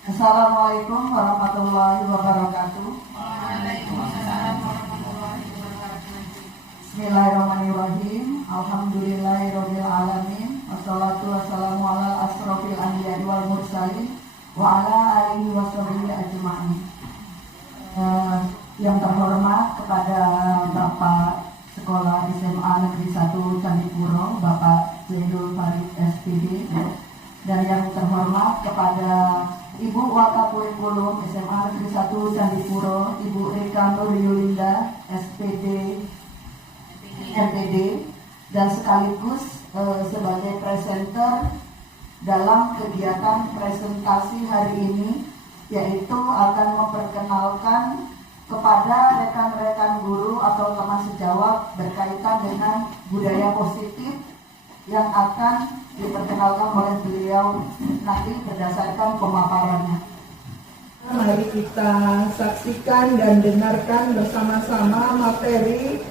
Assalamualaikum warahmatullahi wabarakatuh. Waalaikumsalam warahmatullahi wabarakatuh. Bismillahirrahmanirrahim. Alhamdulillahirabbil alamin. Wassalatu wassalamu ala asrofil anbiya'i wal mursalin wa ala alihi washabihi ajma'in. Yang terhormat kepada Bapak Sekolah SMA Negeri 1 Candipuro, Bapak Zainul Farid SPD, dan yang terhormat kepada Ibu Wakapurikulum SMA Negeri 1 Candipuro, Ibu Rika Nuryulinda SPD MPD, dan sekaligus sebagai presenter dalam kegiatan presentasi hari ini, yaitu akan memperkenalkan kepada rekan-rekan guru atau teman sejawat berkaitan dengan budaya positif yang akan diperkenalkan oleh beliau nanti berdasarkan pemaparannya. Mari kita saksikan dan dengarkan bersama-sama materi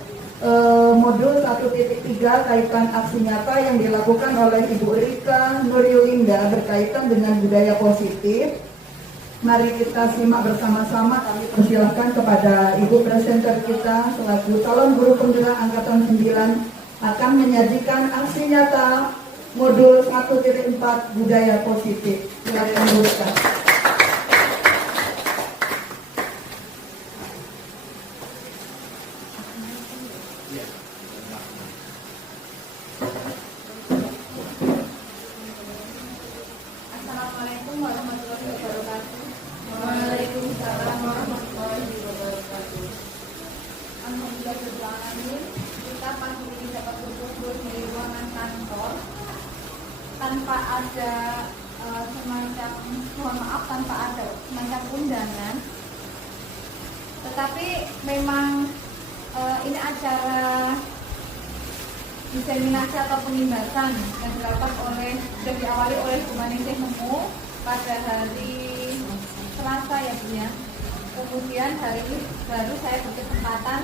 modul 1.3 kaitan aksi nyata yang dilakukan oleh Ibu Rika Nuryulinda berkaitan dengan budaya positif. Mari kita simak bersama-sama. Kami persilahkan kepada Ibu presenter kita selaku calon guru penggerak angkatan 9 akan menyajikan aksi nyata modul 1.4 budaya positif. Silakan Bu Rika. Assalamualaikum warahmatullahi wabarakatuh. Waalaikumsalam warahmatullahi wabarakatuh. Alhamdulillah, kita pagi ini dapat berkumpul di ruangan kantor tanpa ada tanpa ada semacam undangan. Tetapi memang ini acara diseminasi atau pengimbasan yang dilakukan sudah diawali oleh Bu Maningsih Nemu pada hari Selasa ya Bu ya. Kemudian hari ini baru saya berkesempatan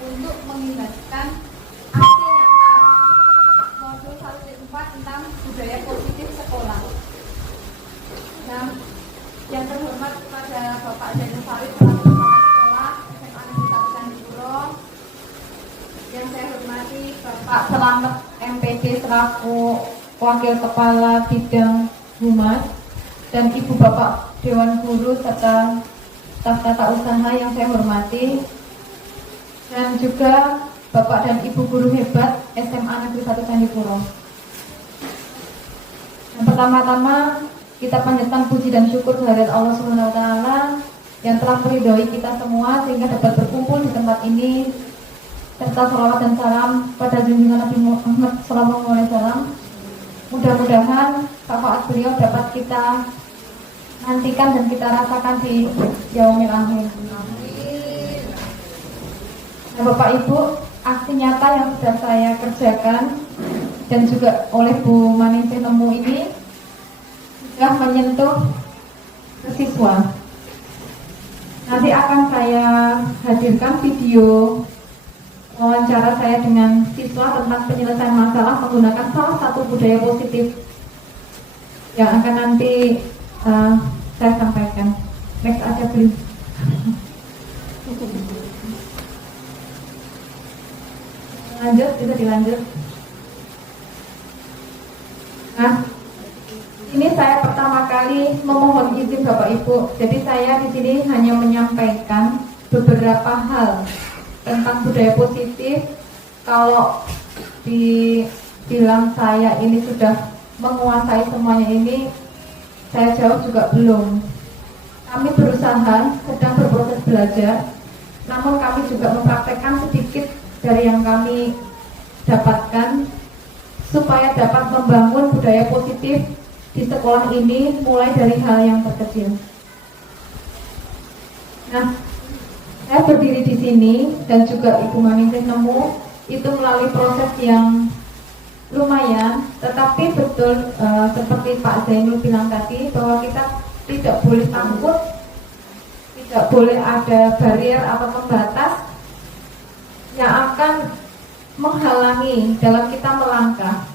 untuk mengimbaskan aksi nyata modul 1.4 tentang budaya positif sekolah. Nah, yang terhormat kepada Bapak Zainul Farid selaku kepala sekolah SMA Negeri 1 Candipuro, yang saya hormati Bapak Selamet MPD selaku Wakil Kepala Bidang Humas, dan Ibu Bapak Dewan Guru serta staf tata usaha yang saya hormati, dan juga Bapak dan Ibu guru hebat SMA Negeri 1 Candipuro. Yang pertama-tama kita panjatkan puji dan syukur kehadirat Allah Subhanahu wa taala yang telah meridhoi kita semua sehingga dapat berkumpul di tempat ini, serta salawat dan salam pada junjungan Nabi Muhammad SAW. Mudah-mudahan syafaat beliau dapat kita nantikan dan kita rasakan di yaumil akhir. Nah, Bapak Ibu, aksi nyata yang sudah saya kerjakan dan juga oleh Bu Maningsih Nemu ini sudah menyentuh siswa. Nanti akan saya hadirkan video wawancara saya dengan siswa tentang penyelesaian masalah menggunakan salah satu budaya positif yang akan nanti saya sampaikan. Next aja please. Lanjut, bisa dilanjut. Nah, ini saya pertama kali memohon izin Bapak Ibu. Jadi saya di sini hanya menyampaikan beberapa hal tentang budaya positif. Kalau dibilang saya ini sudah menguasai semuanya ini, saya jawab juga belum. Kami berusaha, sedang berproses belajar, namun kami juga mempraktekkan sedikit dari yang kami dapatkan supaya dapat membangun budaya positif di sekolah ini mulai dari hal yang terkecil. Nah, saya berdiri di sini dan juga Ibu Maningsih Nemu itu melalui proses yang lumayan, tetapi betul seperti Pak Zainul bilang tadi bahwa kita tidak boleh takut, tidak boleh ada barrier atau pembatas yang akan menghalangi dalam kita melangkah.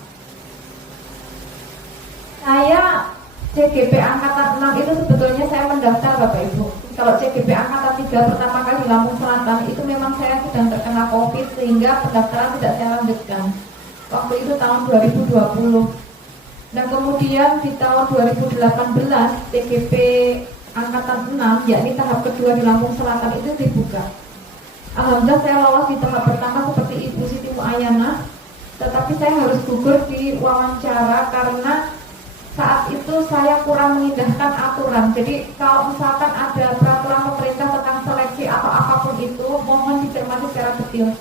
Saya CGP Angkatan 6 itu sebetulnya saya mendaftar Bapak Ibu. Kalau CGP Angkatan 3 pertama kali di Lampung Selatan itu memang saya sedang terkena COVID sehingga pendaftaran tidak saya lanjutkan. Waktu itu tahun 2020. Dan kemudian di tahun 2018 CGP Angkatan 6 yakni tahap kedua di Lampung Selatan itu dibuka. Alhamdulillah saya lolos di tahap pertama seperti Ibu Siti Muayana, tetapi saya harus gugur di wawancara karena saat itu saya kurang mengindahkan aturan. Jadi kalau misalkan ada peraturan pemerintah tentang seleksi atau apapun itu, mohon dicermati secara detail.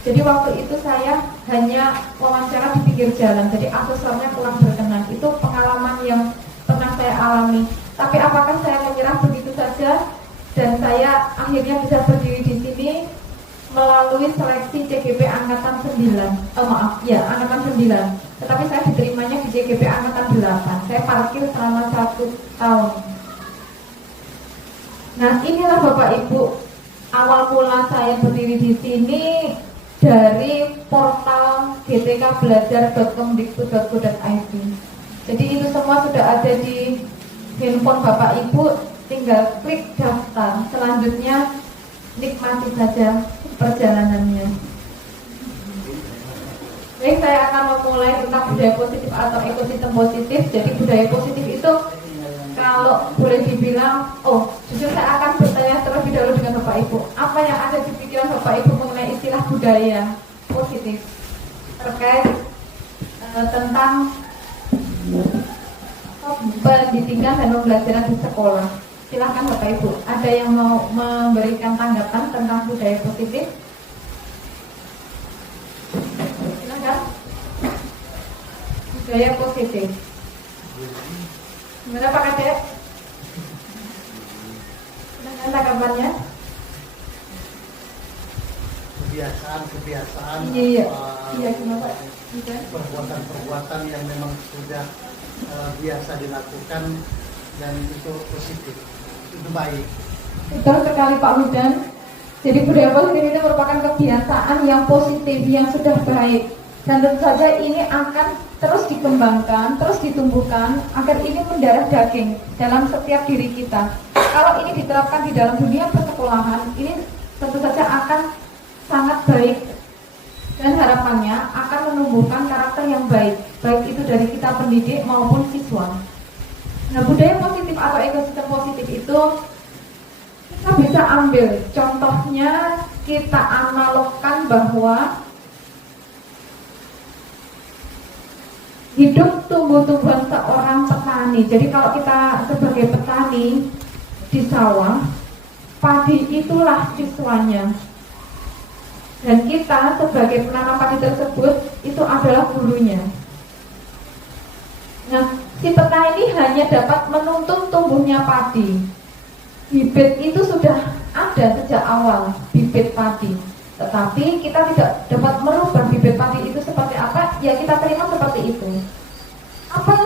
Jadi waktu itu saya hanya wawancara di pinggir jalan, jadi asesornya kurang berkenan. Itu pengalaman yang pernah saya alami. Tapi apakah saya menyerah begitu saja dan saya akhirnya bisa berdiri di sini melalui seleksi CGP Angkatan 9, Angkatan 9. Tetapi saya diterimanya di CGP Angkatan 8. Saya parkir selama 1 tahun. Nah, inilah Bapak Ibu awal mula saya berdiri di sini dari portal gtkbelajar.kemdikbud.go.id. Jadi itu semua sudah ada di handphone Bapak Ibu, tinggal klik daftar. Selanjutnya nikmati saja perjalanannya. Baik, saya akan memulai tentang budaya positif atau ekosistem positif. Jadi budaya positif itu kalau boleh dibilang, justru saya akan bertanya terlebih dahulu dengan Bapak Ibu. Apa yang ada di pikiran Bapak Ibu mengenai istilah budaya positif terkait tentang pendidikan dan pembelajaran di sekolah? Silahkan Bapak Ibu, ada yang mau memberikan tanggapan tentang budaya positif? Silahkan. Budaya positif. Gimana Pak Kadep? Silahkan tanggapannya. Kebiasaan iya gimana Pak? Perbuatan-perbuatan yang memang sudah biasa dilakukan dan itu positif, itu baik. Betul sekali Pak Widan. Jadi budaya positif ini merupakan kebiasaan yang positif, yang sudah baik. Dan tentu saja ini akan terus dikembangkan, terus ditumbuhkan agar ini mendarah daging dalam setiap diri kita. Kalau ini diterapkan di dalam dunia persekolahan, ini tentu saja akan sangat baik dan harapannya akan menumbuhkan karakter yang baik, baik itu dari kita pendidik maupun siswa. Nah, budaya positif atau ekosistem positif itu kita bisa ambil contohnya, kita analogkan bahwa hidup tumbuh-tumbuhan seorang petani. Jadi kalau kita sebagai petani di sawah, padi itulah siswanya. Dan kita sebagai penanam padi tersebut itu adalah gurunya. Nah, si petani ini hanya dapat menuntun tumbuhnya padi. Bibit itu sudah ada sejak awal, bibit padi. Tetapi kita tidak dapat merubah bibit padi itu seperti apa, ya kita terima seperti itu. Apa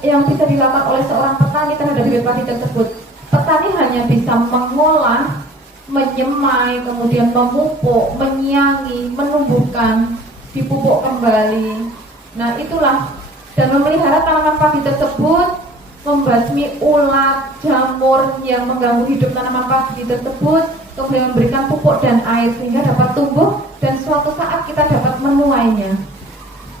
yang bisa dilakukan oleh seorang petani terhadap bibit padi tersebut? Petani hanya bisa mengolah, menyemai, kemudian memupuk, menyiangi, menumbuhkan, dipupuk kembali. Nah itulah, dan memelihara tanaman padi tersebut, membasmi ulat, jamur yang mengganggu hidup tanaman padi tersebut, kemudian memberikan pupuk dan air sehingga dapat tumbuh dan suatu saat kita dapat menuainya.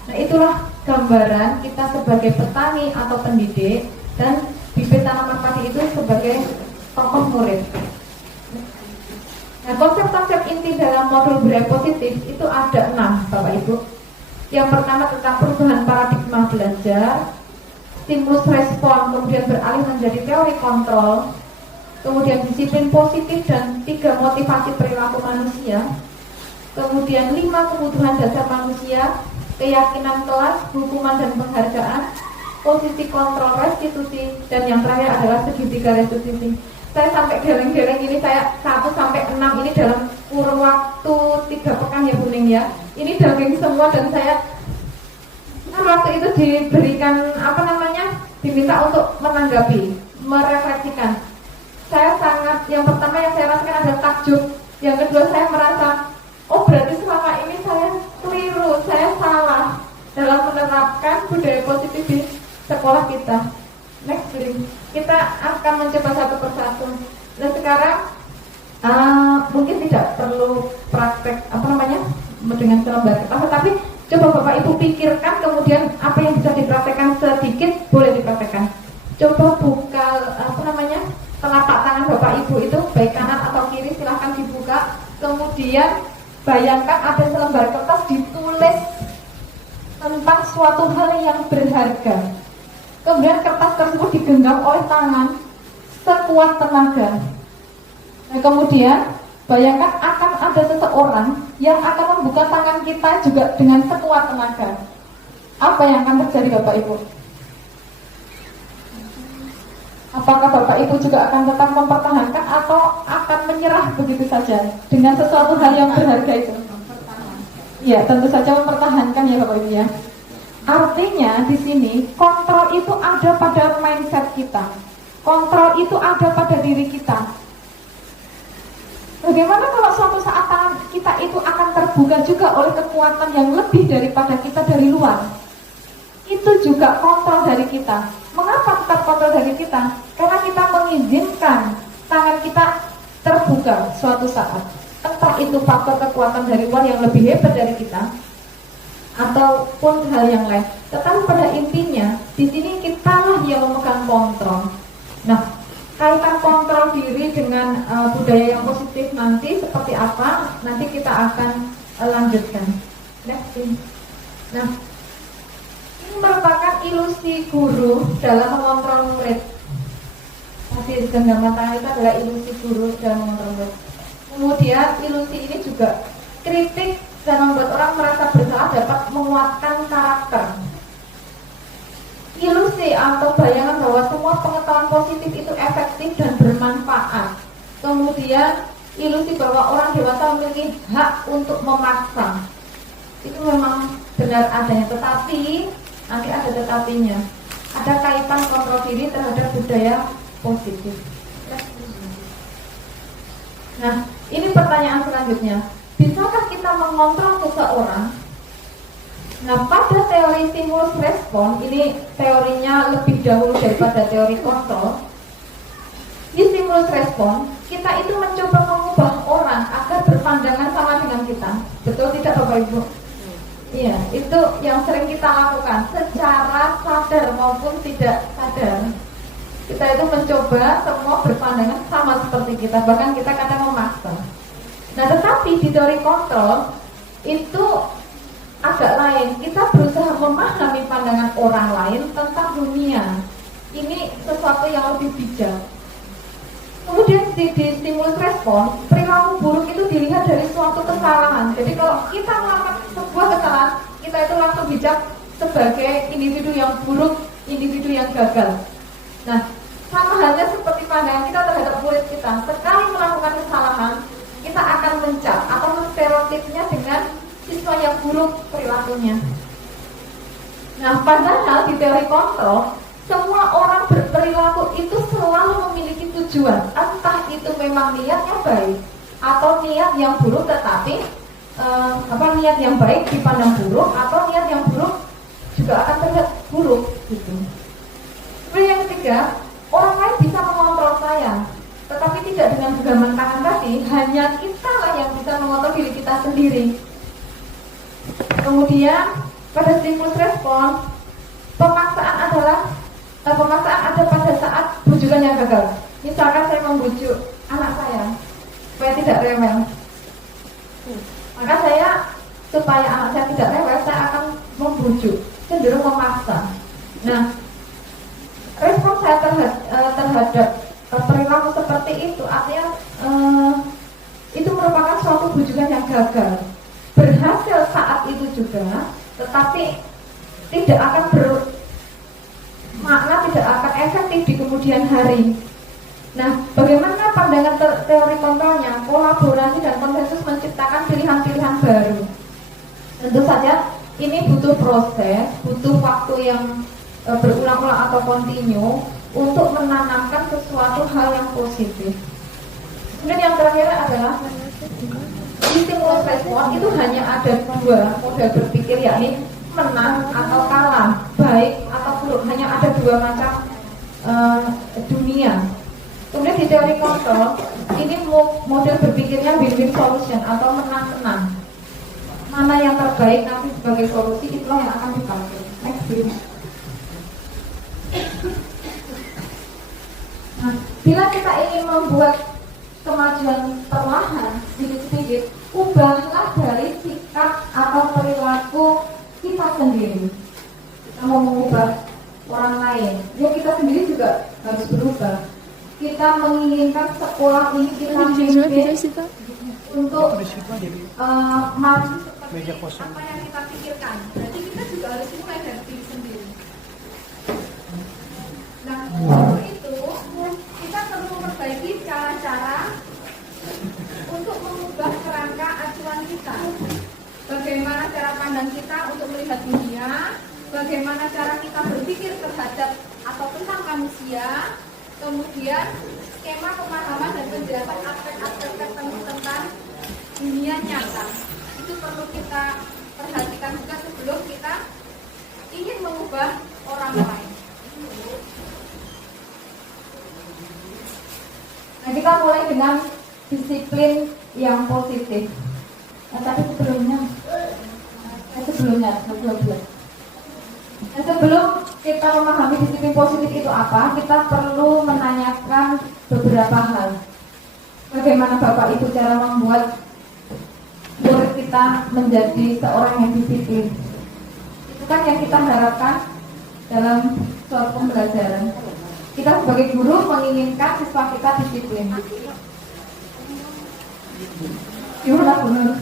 Nah itulah gambaran kita sebagai petani atau pendidik dan bibit tanaman padi itu sebagai tokoh murid. Nah, konsep-konsep inti dalam modul budaya positif itu ada 6, Bapak Ibu. Yang pertama tentang perubahan paradigma belajar, stimulus respon, kemudian beralih menjadi teori kontrol, kemudian disiplin positif dan 3 motivasi perilaku manusia, kemudian 5 kebutuhan dasar manusia, keyakinan kelas, hukuman dan penghargaan, posisi kontrol restitusi, dan yang terakhir adalah segitiga restitusi. Saya sampai geleng-geleng ini, saya 1 sampai 6 ini dalam kurun waktu 3 pekan ya Bu Ning ya. Ini daging semua dan saya waktu itu diberikan diminta untuk menanggapi, merefleksikan. Saya sangat, yang pertama yang saya rasakan adalah takjub. Yang kedua saya merasa, berarti selama ini saya keliru, saya salah dalam menerapkan budaya positif di sekolah kita. Next, kita akan mencoba satu persatu. Nah sekarang mungkin tidak perlu praktek dengan selembar kertas, tapi coba Bapak Ibu pikirkan, kemudian apa yang bisa dipraktekkan sedikit boleh dipraktekkan. Coba buka telapak tangan Bapak Ibu itu baik kanan atau kiri, silahkan dibuka. Kemudian bayangkan ada selembar kertas ditulis tentang suatu hal yang berharga. Kemudian kertas tersebut digenggam oleh tangan sekuat tenaga. Nah kemudian bayangkan akan ada seseorang yang akan membuka tangan kita juga dengan sekuat tenaga. Apa yang akan terjadi Bapak Ibu? Apakah Bapak Ibu juga akan tetap mempertahankan atau akan menyerah begitu saja dengan sesuatu hal yang berharga itu? Ya, tentu saja mempertahankan ya Bapak Ibu ya. Artinya di sini kontrol itu ada pada mindset kita. Kontrol itu ada pada diri kita. Bagaimana kalau suatu saat tangan kita itu akan terbuka juga oleh kekuatan yang lebih daripada kita dari luar? Itu juga kontrol dari kita. Mengapa tetap kontrol dari kita? Karena kita mengizinkan tangan kita terbuka suatu saat. Entah itu faktor kekuatan dari luar yang lebih hebat dari kita, ataupun hal yang lain. Tetapi pada intinya, di sini kitalah yang memegang kontrol. Nah, kaitan kontrol diri dengan budaya yang positif nanti seperti apa? Nanti kita akan lanjutkan. Next. Nah, ini merupakan ilusi guru dalam mengontrol murid. Tadi genggaman tangan itu adalah ilusi guru dalam mengontrol murid. Kemudian ilusi ini juga kritik dan membuat orang merasa bersalah dapat menguatkan karakter. Ilusi atau bayangan bahwa semua pengetahuan positif itu efektif dan bermanfaat. Kemudian ilusi bahwa orang dewasa memiliki hak untuk memaksa. Itu memang benar adanya, tetapi nanti ada tetapinya. Ada kaitan kontrol diri terhadap budaya positif. Nah, ini pertanyaan selanjutnya. Bisakah kita mengontrol seseorang? Nah, pada teori stimulus respon, ini teorinya lebih dahulu daripada teori kontrol. Di stimulus respon, kita itu mencoba mengubah orang agar berpandangan sama dengan kita. Betul tidak Bapak Ibu? Iya, itu yang sering kita lakukan secara sadar maupun tidak sadar. Kita itu mencoba semua berpandangan sama seperti kita, bahkan kita kadang memaksa. Nah, tetapi di teori kontrol itu agak lain. Kita berusaha memahami pandangan orang lain tentang dunia. Ini sesuatu yang lebih bijak. Kemudian di stimulus respon, perilaku buruk itu dilihat dari suatu kesalahan. Jadi kalau kita melakukan sebuah kesalahan, kita itu langsung bijak sebagai individu yang buruk, individu yang gagal. Nah, sama halnya seperti pandangan kita terhadap murid kita. Sekali melakukan kesalahan, kita akan mencap atau menstereotipnya dengan siswa yang buruk perilakunya. Nah, padahal di teori kontrol, semua orang berperilaku itu selalu memiliki tujuan. Entah itu memang niatnya baik atau niat yang buruk, tetapi niat yang baik dipandang buruk atau niat yang buruk juga akan terlihat buruk gitu. Kemudian yang ketiga, orang lain bisa mengontrol saya, tetapi tidak dengan genggaman tangan tadi. Hanya kita lah yang bisa mengontrol diri kita sendiri. Kemudian pada stimulus respon, pemaksaan ada pada saat bujukan yang gagal. Misalkan saya membujuk anak saya supaya tidak rewel, maka saya supaya anak saya tidak rewel, saya akan membujuk, cenderung memaksa. Nah, respon saya terhadap perilaku seperti itu artinya itu merupakan suatu bujukan yang gagal. Berhasil saat itu juga, tetapi tidak akan bermakna, tidak akan efektif di kemudian hari. Nah, bagaimana pandangan teori kontrolnya? Kolaborasi dan konsensus menciptakan pilihan-pilihan baru. Tentu saja ini butuh proses, butuh waktu yang berulang-ulang atau kontinu untuk menanamkan sesuatu hal yang positif. Kemudian yang terakhir adalah di stimulus respon itu hanya ada dua model berpikir, yakni menang atau kalah, baik atau buruk. Hanya ada dua macam dunia. Kemudian di teori kontrol ini model berpikirnya win-win solution atau menang-menang. Mana yang terbaik nanti sebagai solusi itulah yang akan dipakai. Next please. Nah, bila kita ingin membuat kemajuan perlahan sedikit-sedikit, ubahlah dari sikap atau perilaku kita sendiri. Kita mau mengubah orang lain, ya kita sendiri juga harus berubah. Kita menginginkan sekolah ini kita pimpin untuk maju seperti apa yang kita pikirkan. Jadi kita juga harus mulai dari diri sendiri. Nah, untuk itu kita perlu memperbaiki cara-cara untuk mengubah kerangka acuan kita. Bagaimana cara pandang kita untuk melihat dunia, bagaimana cara kita berpikir terhadap atau tentang manusia, kemudian skema pemahaman dan penjelasan aspek-aspek tertentu tentang dunia nyata. Itu perlu kita perhatikan juga sebelum kita ingin mengubah orang lain. Nah, kita mulai dengan disiplin yang positif. Nah, tapi sebelum kita memahami disiplin positif itu apa, kita perlu menanyakan beberapa hal. Bagaimana Bapak Ibu cara membuat murid kita menjadi seorang yang disiplin? Itu kan yang kita harapkan dalam suatu pembelajaran. Kita sebagai guru menginginkan siswa kita disiplin. Gimana Bu Nur?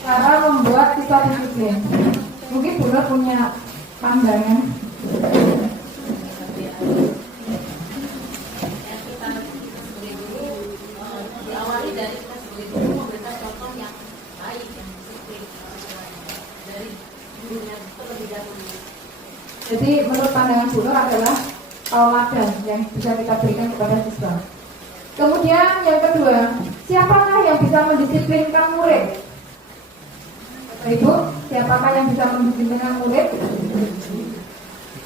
Cara membuat siswa disiplin. Mungkin Bu Nur punya pandangan. Diawali dari kita sebagai guru memberikan contoh yang baik, yang disiplin dari gurunya terlebih dahulu. Jadi menurut pandangan Bu Nur adalah tauladan yang bisa kita berikan kepada siswa. Kemudian yang kedua, siapakah yang bisa mendisiplinkan murid? Bapak Ibu, siapakah yang bisa mendisiplinkan murid?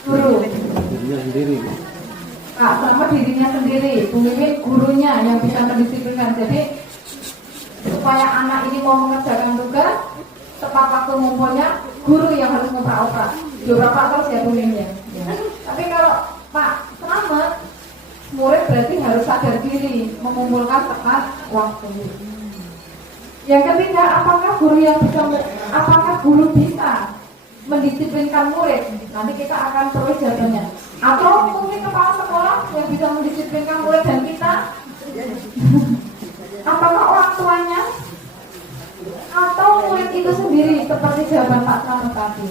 Guru. Dirinya sendiri. Pak, sama dirinya sendiri. Bu Mimin gurunya yang bisa mendisiplinkan. Jadi supaya anak ini mau mengerjakan tugas tepat waktu ngumpulnya, guru yang harus ngoper-oper. Beberapa terus ya Bu Mimin. Ya. Tapi kalau Pak Selamat, murid berarti harus sadar diri mengumpulkan tepat waktu. Yang ketiga, apakah guru bisa mendisiplinkan murid? Nanti kita akan terus jawabannya. Atau mungkin kepala sekolah yang bisa mendisiplinkan murid dan kita? Apakah orang tuanya? Atau murid itu sendiri seperti jawaban Pak Selamat tadi?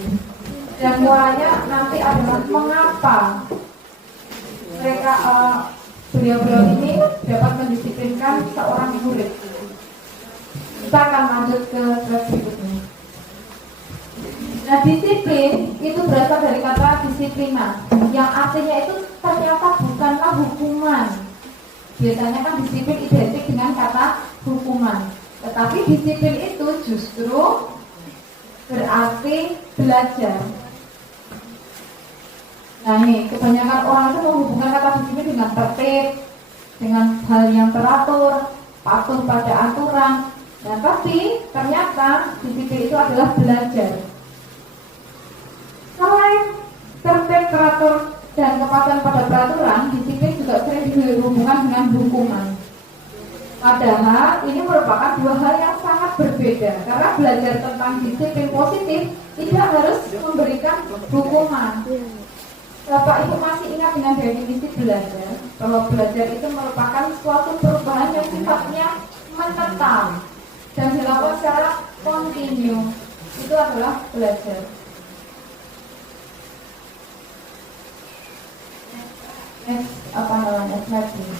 Dan mulanya nanti adalah mengapa mereka beliau-beliau ini dapat mendisiplinkan seorang murid. Kita akan lanjut ke slide berikutnya. Nah, disiplin itu berasal dari kata disiplina, yang artinya itu ternyata bukanlah hukuman. Biasanya kan disiplin identik dengan kata hukuman, tetapi disiplin itu justru berarti belajar. Nah ini, kebanyakan orang itu menghubungkan kata disiplin dengan tertib, dengan hal yang teratur, patuh pada aturan. Nah tapi ternyata disiplin itu adalah belajar. Selain tertib, teratur, dan kepatuhan pada peraturan, disiplin juga sering dihubungkan dengan hukuman. Padahal ini merupakan dua hal yang sangat berbeda. Karena belajar tentang disiplin positif tidak harus memberikan hukuman. Bapak Ibu masih ingat dengan definisi belajar, bahwa belajar itu merupakan suatu perubahan yang sifatnya menetap dan dilakukan secara kontinu. Itu adalah belajar. Slide ini.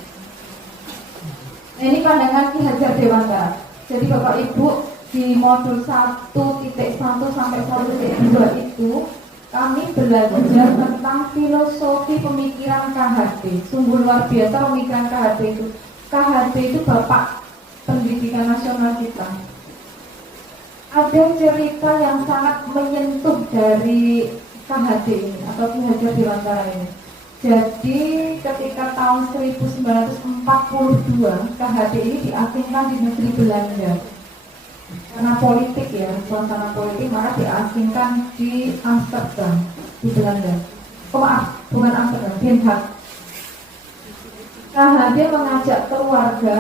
Nah, ini pandangan Ki Hajar Dewantara. Jadi Bapak Ibu di modul 1.1 sampai 1.2 itu kami belajar tentang filosofi pemikiran KHD. Sungguh luar biasa pemikiran KHD itu. KHD itu Bapak Pendidikan Nasional kita. Ada cerita yang sangat menyentuh dari KHD ini atau Ki Hajar Dewantara ini. Jadi ketika tahun 1942 KHD ini diasingkan di negeri Belanda. Karena politik ya, suasana politik, maka diasingkan di Amsterdam, di Belanda. Oh maaf, bukan Amsterdam, Den Haag. KHD mengajak keluarga,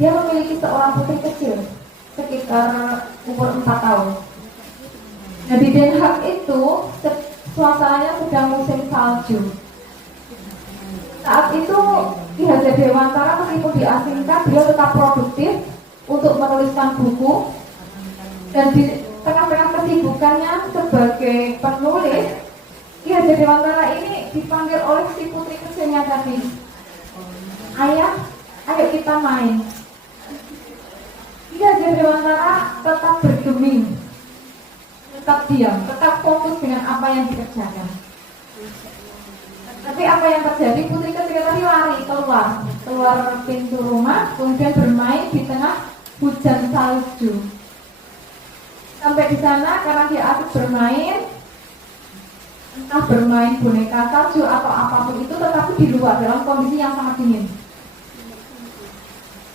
dia memiliki seorang putri kecil, sekitar umur 4 tahun. Nah di Den Haag itu, suasananya sedang musim salju. Saat itu Ki Hajar Dewantara meskipun diasingkan, beliau tetap produktif untuk menuliskan buku, dan di tengah-tengah kesibukannya sebagai penulis, Ki Hajar Dewantara ini dipanggil oleh si putri kecilnya tadi. Ayah, ayo kita main. Ki Hajar Dewantara tetap bergeming, tetap diam, tetap fokus dengan apa yang dikerjakan. Tapi apa yang terjadi, putri kecil tadi lari keluar pintu rumah, kemudian bermain di tengah hujan salju. Sampai di sana karena dia asik bermain, entah bermain boneka salju atau apapun itu, tetapi di luar dalam kondisi yang sangat dingin.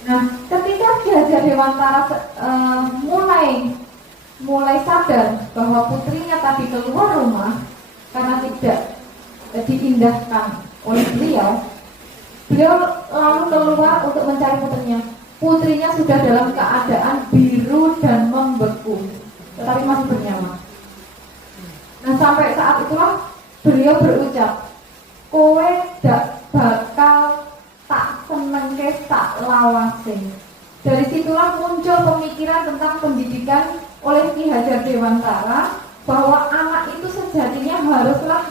Nah, ketika Ki Hajar Dewantara mulai sadar bahwa putrinya tadi keluar rumah karena tidak diindahkan oleh beliau lalu keluar untuk mencari putrinya. Putrinya sudah dalam keadaan biru dan membeku, tetapi masih bernyawa. Nah sampai saat itulah beliau berucap, kowe dak bakal tak senengke tak lawase. Dari situlah muncul pemikiran tentang pendidikan oleh Ki Hajar Dewantara, bahwa anak itu sejatinya haruslah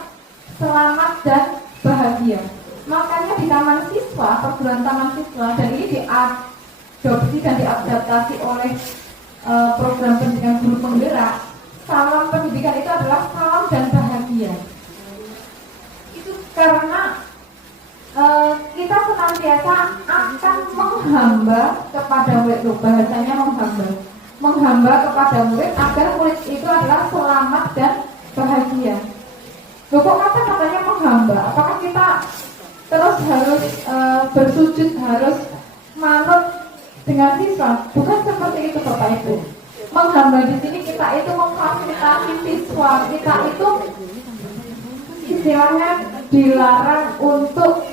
selamat dan bahagia. Makanya di Taman Siswa, perguruan Taman Siswa, dan ini diadopsi dan diadaptasi oleh program pendidikan guru penggerak, salam pendidikan itu adalah salam dan bahagia. Itu karena kita senantiasa akan menghamba kepada murid, bahasanya menghamba kepada murid agar murid itu adalah selamat dan bahagia. Loh kok katanya menghamba? Apakah kita terus harus bersujud, harus manut dengan siswa? Bukan seperti itu Bapak Ibu. Menghamba di sini kita itu memfasilitasi siswa, kita itu istilahnya dilarang untuk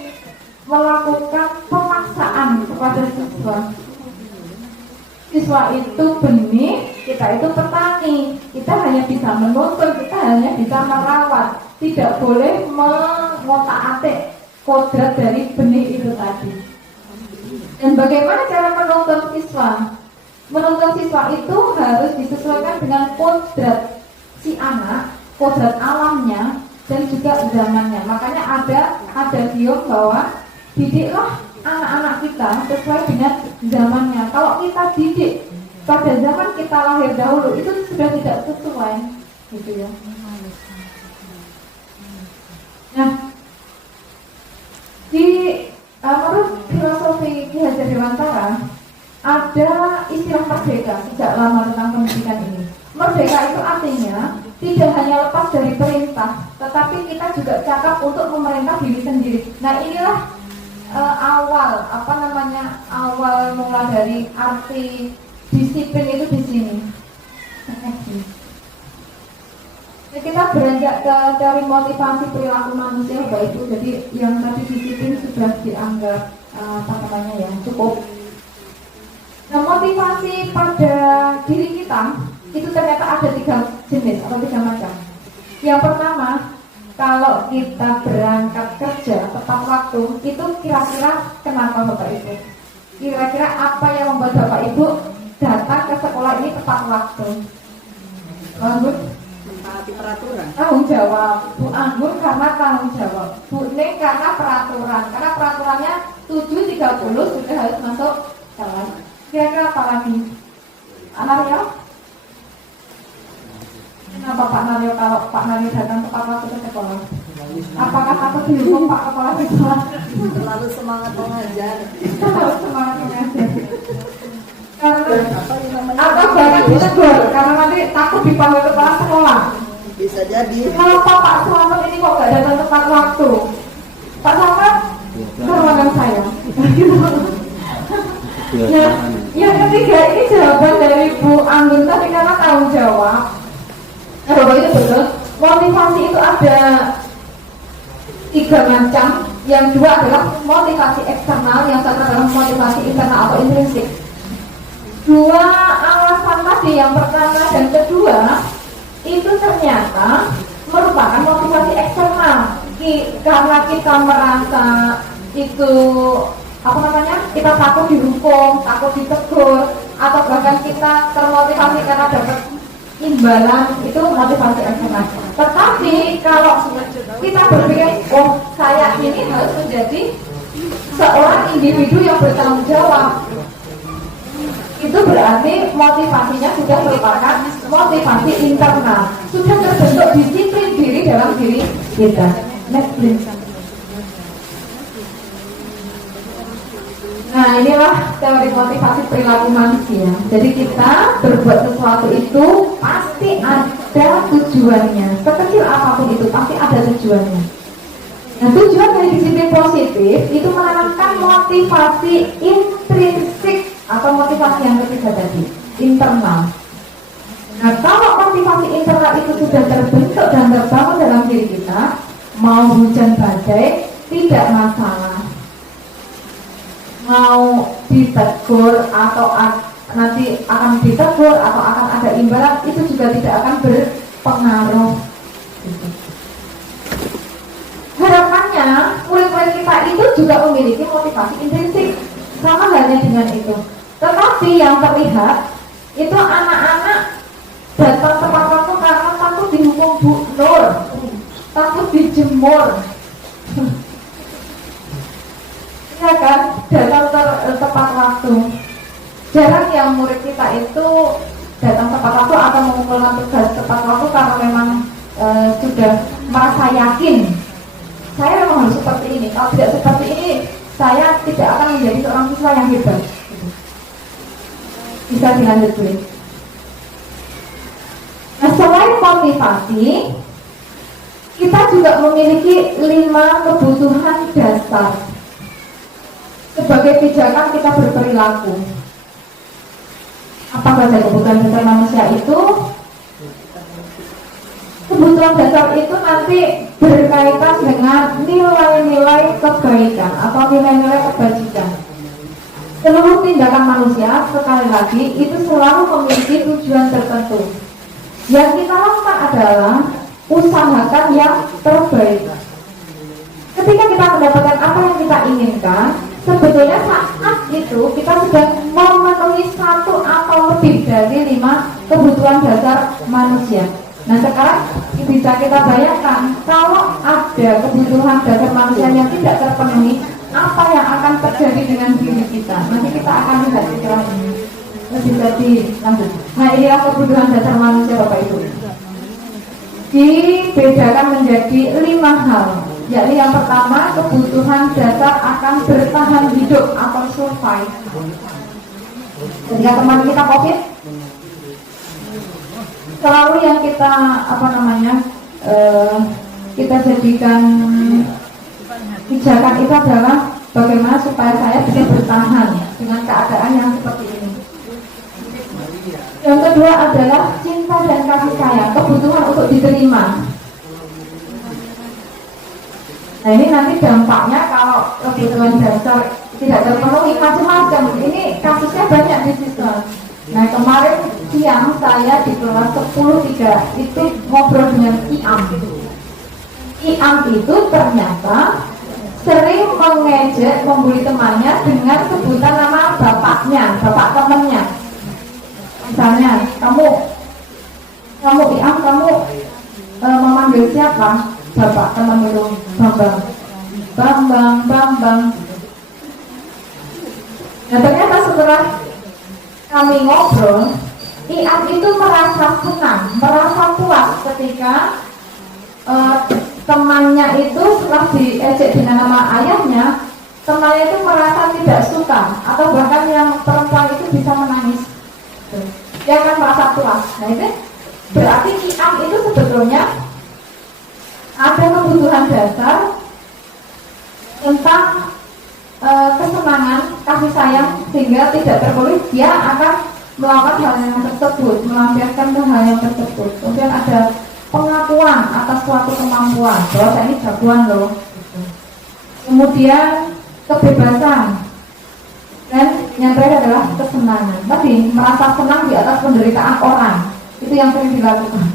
melakukan pemaksaan kepada siswa. Siswa itu benih, kita itu petani. Kita hanya bisa menuntun, kita hanya bisa merawat. Tidak boleh mengotak-atik kodrat dari benih itu tadi. Dan bagaimana cara menuntun siswa? Menuntun siswa itu harus disesuaikan dengan kodrat si anak, kodrat alamnya, dan juga zamannya. Makanya ada gium bahwa didiklah anak-anak kita sesuai dengan zamannya. Kalau kita didik pada zaman kita lahir dahulu, itu sudah tidak sesuai, gitu ya. Nah, menurut filosofi Ki Hajar Dewantara ada istilah merdeka sejak lama tentang pendidikan ini. Merdeka itu artinya tidak hanya lepas dari perintah, tetapi kita juga cakap untuk memerintah diri sendiri. Nah inilah awal mula dari arti disiplin itu di sini. Jadi kita beranjak ke dari motivasi perilaku manusia, Bapak Ibu. Jadi yang tadi disiplin sudah dianggap cukup. Nah motivasi pada diri kita itu ternyata ada 3 jenis atau 3 macam. Yang pertama, kalau kita berangkat kerja tepat waktu, itu kira-kira kenapa Bapak Ibu? Kira-kira apa yang membuat Bapak Ibu datang ke sekolah ini tepat waktu? Anggur? Mentaati peraturan. Tanggung jawab. Bu Anggur karena tanggung jawab. Bu Ning karena peraturan. Karena peraturannya 7.30 sudah harus masuk kelas. Kira-kira apa lagi? Nario? Kenapa Pak Nario kalau Pak Nario datang tepat waktu ke sekolah? Apakah takut dihukum Pak Kepala Sekolah? Terlalu semangat mengajar. Terlalu semangat mengajar. Karena namanya? atau jangan ditegur karena nanti takut dipanggil kepala sekolah. Bisa jadi. Kenapa Pak Selamat ini kok gak datang tepat waktu? Pak Samad termakan saya. Nah, yang ketiga ini jawaban dari Bu Anggun tadi karena tanggung jawab. Nah, Bapak itu betul. Motivasi itu ada 3 macam. Yang 2 adalah motivasi eksternal, yang satu adalah motivasi internal atau intrinsik. 2 alasan tadi, yang pertama dan kedua itu ternyata merupakan motivasi eksternal. Karena kita merasa itu kita takut dihukum, takut ditegur, atau bahkan kita termotivasi karena dapat imbalan, itu motivasi eksternal. Tetapi kalau kita berpikir, oh saya ini harus menjadi seorang individu yang bertanggung jawab, itu berarti motivasinya sudah merupakan motivasi internal, sudah terbentuk disiplin diri dalam diri kita. Next please. Nah, inilah teori motivasi perilaku manusia. Jadi kita berbuat sesuatu itu pasti ada tujuannya. Sekecil apapun itu pasti ada tujuannya. Nah, tujuan dari disiplin positif itu menanamkan motivasi intrinsik atau motivasi yang ketiga tadi, internal. Nah, kalau motivasi internal itu sudah terbentuk dan terbangun dalam diri kita, mau hujan badai tidak masalah. Mau ditegur atau nanti akan ditegur atau akan ada imbalan, itu juga tidak akan berpengaruh. Harapannya murid-murid kita itu juga memiliki motivasi intrinsik, sama halnya dengan itu. Tetapi yang terlihat itu anak-anak datang tepat waktu karena takut dihukum Bu Nur, takut dijemur. Ya kan, datang tepat waktu. Jarang yang murid kita itu datang tepat waktu atau mengumpulkan tugas tepat waktu karena memang sudah merasa yakin saya memang harus seperti ini. Kalau tidak seperti ini, saya tidak akan menjadi seorang siswa yang hebat. Bisa dilanjut dulu. Nah, selain motivasi, kita juga memiliki 5 kebutuhan dasar sebagai pijakan kita berperilaku. Apa saja kebutuhan dasar manusia itu? Kebutuhan dasar itu nanti berkaitan dengan nilai-nilai kebaikan atau nilai-nilai kebajikan. Seluruh tindakan manusia, sekali lagi, itu selalu memiliki tujuan tertentu. Yang kita lakukan adalah usahakan yang terbaik. Ketika kita mendapatkan apa yang kita inginkan, sebetulnya saat itu kita sudah memenuhi 1 atau lebih dari 5 kebutuhan dasar manusia. Nah, sekarang bisa kita bayangkan kalau ada kebutuhan dasar manusia yang tidak terpenuhi, apa yang akan terjadi dengan diri kita. Nanti kita akan lihat setelah ini. Bisa dilanjut. Nah, inilah kebutuhan dasar manusia, Bapak Ibu. Dibedakan menjadi 5 hal. Yakni yang pertama, kebutuhan dasar akan bertahan hidup atau survive. Ketika teman kita COVID, selalu yang kita kita jadikan pijakan itu adalah bagaimana supaya saya bisa bertahan dengan keadaan yang seperti ini. Yang kedua adalah cinta dan kasih sayang, kebutuhan untuk diterima. Nah, ini nanti dampaknya kalau kebutuhan dasar tidak terpenuhi macam-macam. Ini kasusnya banyak di situ. Nah, kemarin siang saya di kelas 10-3 itu ngobrol dengan Iam. Iam itu ternyata sering mengejek, membuli temannya dengan sebutan nama bapaknya, bapak temannya. Misalnya, kamu Iam, kamu memanggil siapa? Bapak teman itu, Bambang. Nah, ternyata setelah kami ngobrol, Iam itu merasa senang, merasa puas ketika temannya itu setelah diejek dengan nama ayahnya, temannya itu merasa tidak suka atau bahkan yang perempuan itu bisa menangis. Dia akan merasa puas. Nah, itu berarti Iam itu sebetulnya ada kebutuhan dasar kesenangan, kasih sayang sehingga tidak terpenuhi, dia akan melakukan hal yang tersebut, melampiaskan ke hal yang tersebut. Kemudian ada pengakuan atas suatu kemampuan, bahwa saya ini jagoan loh. Kemudian kebebasan, dan yang terakhir adalah kesenangan. Tadi merasa senang di atas penderitaan orang, itu yang sering dilakukan.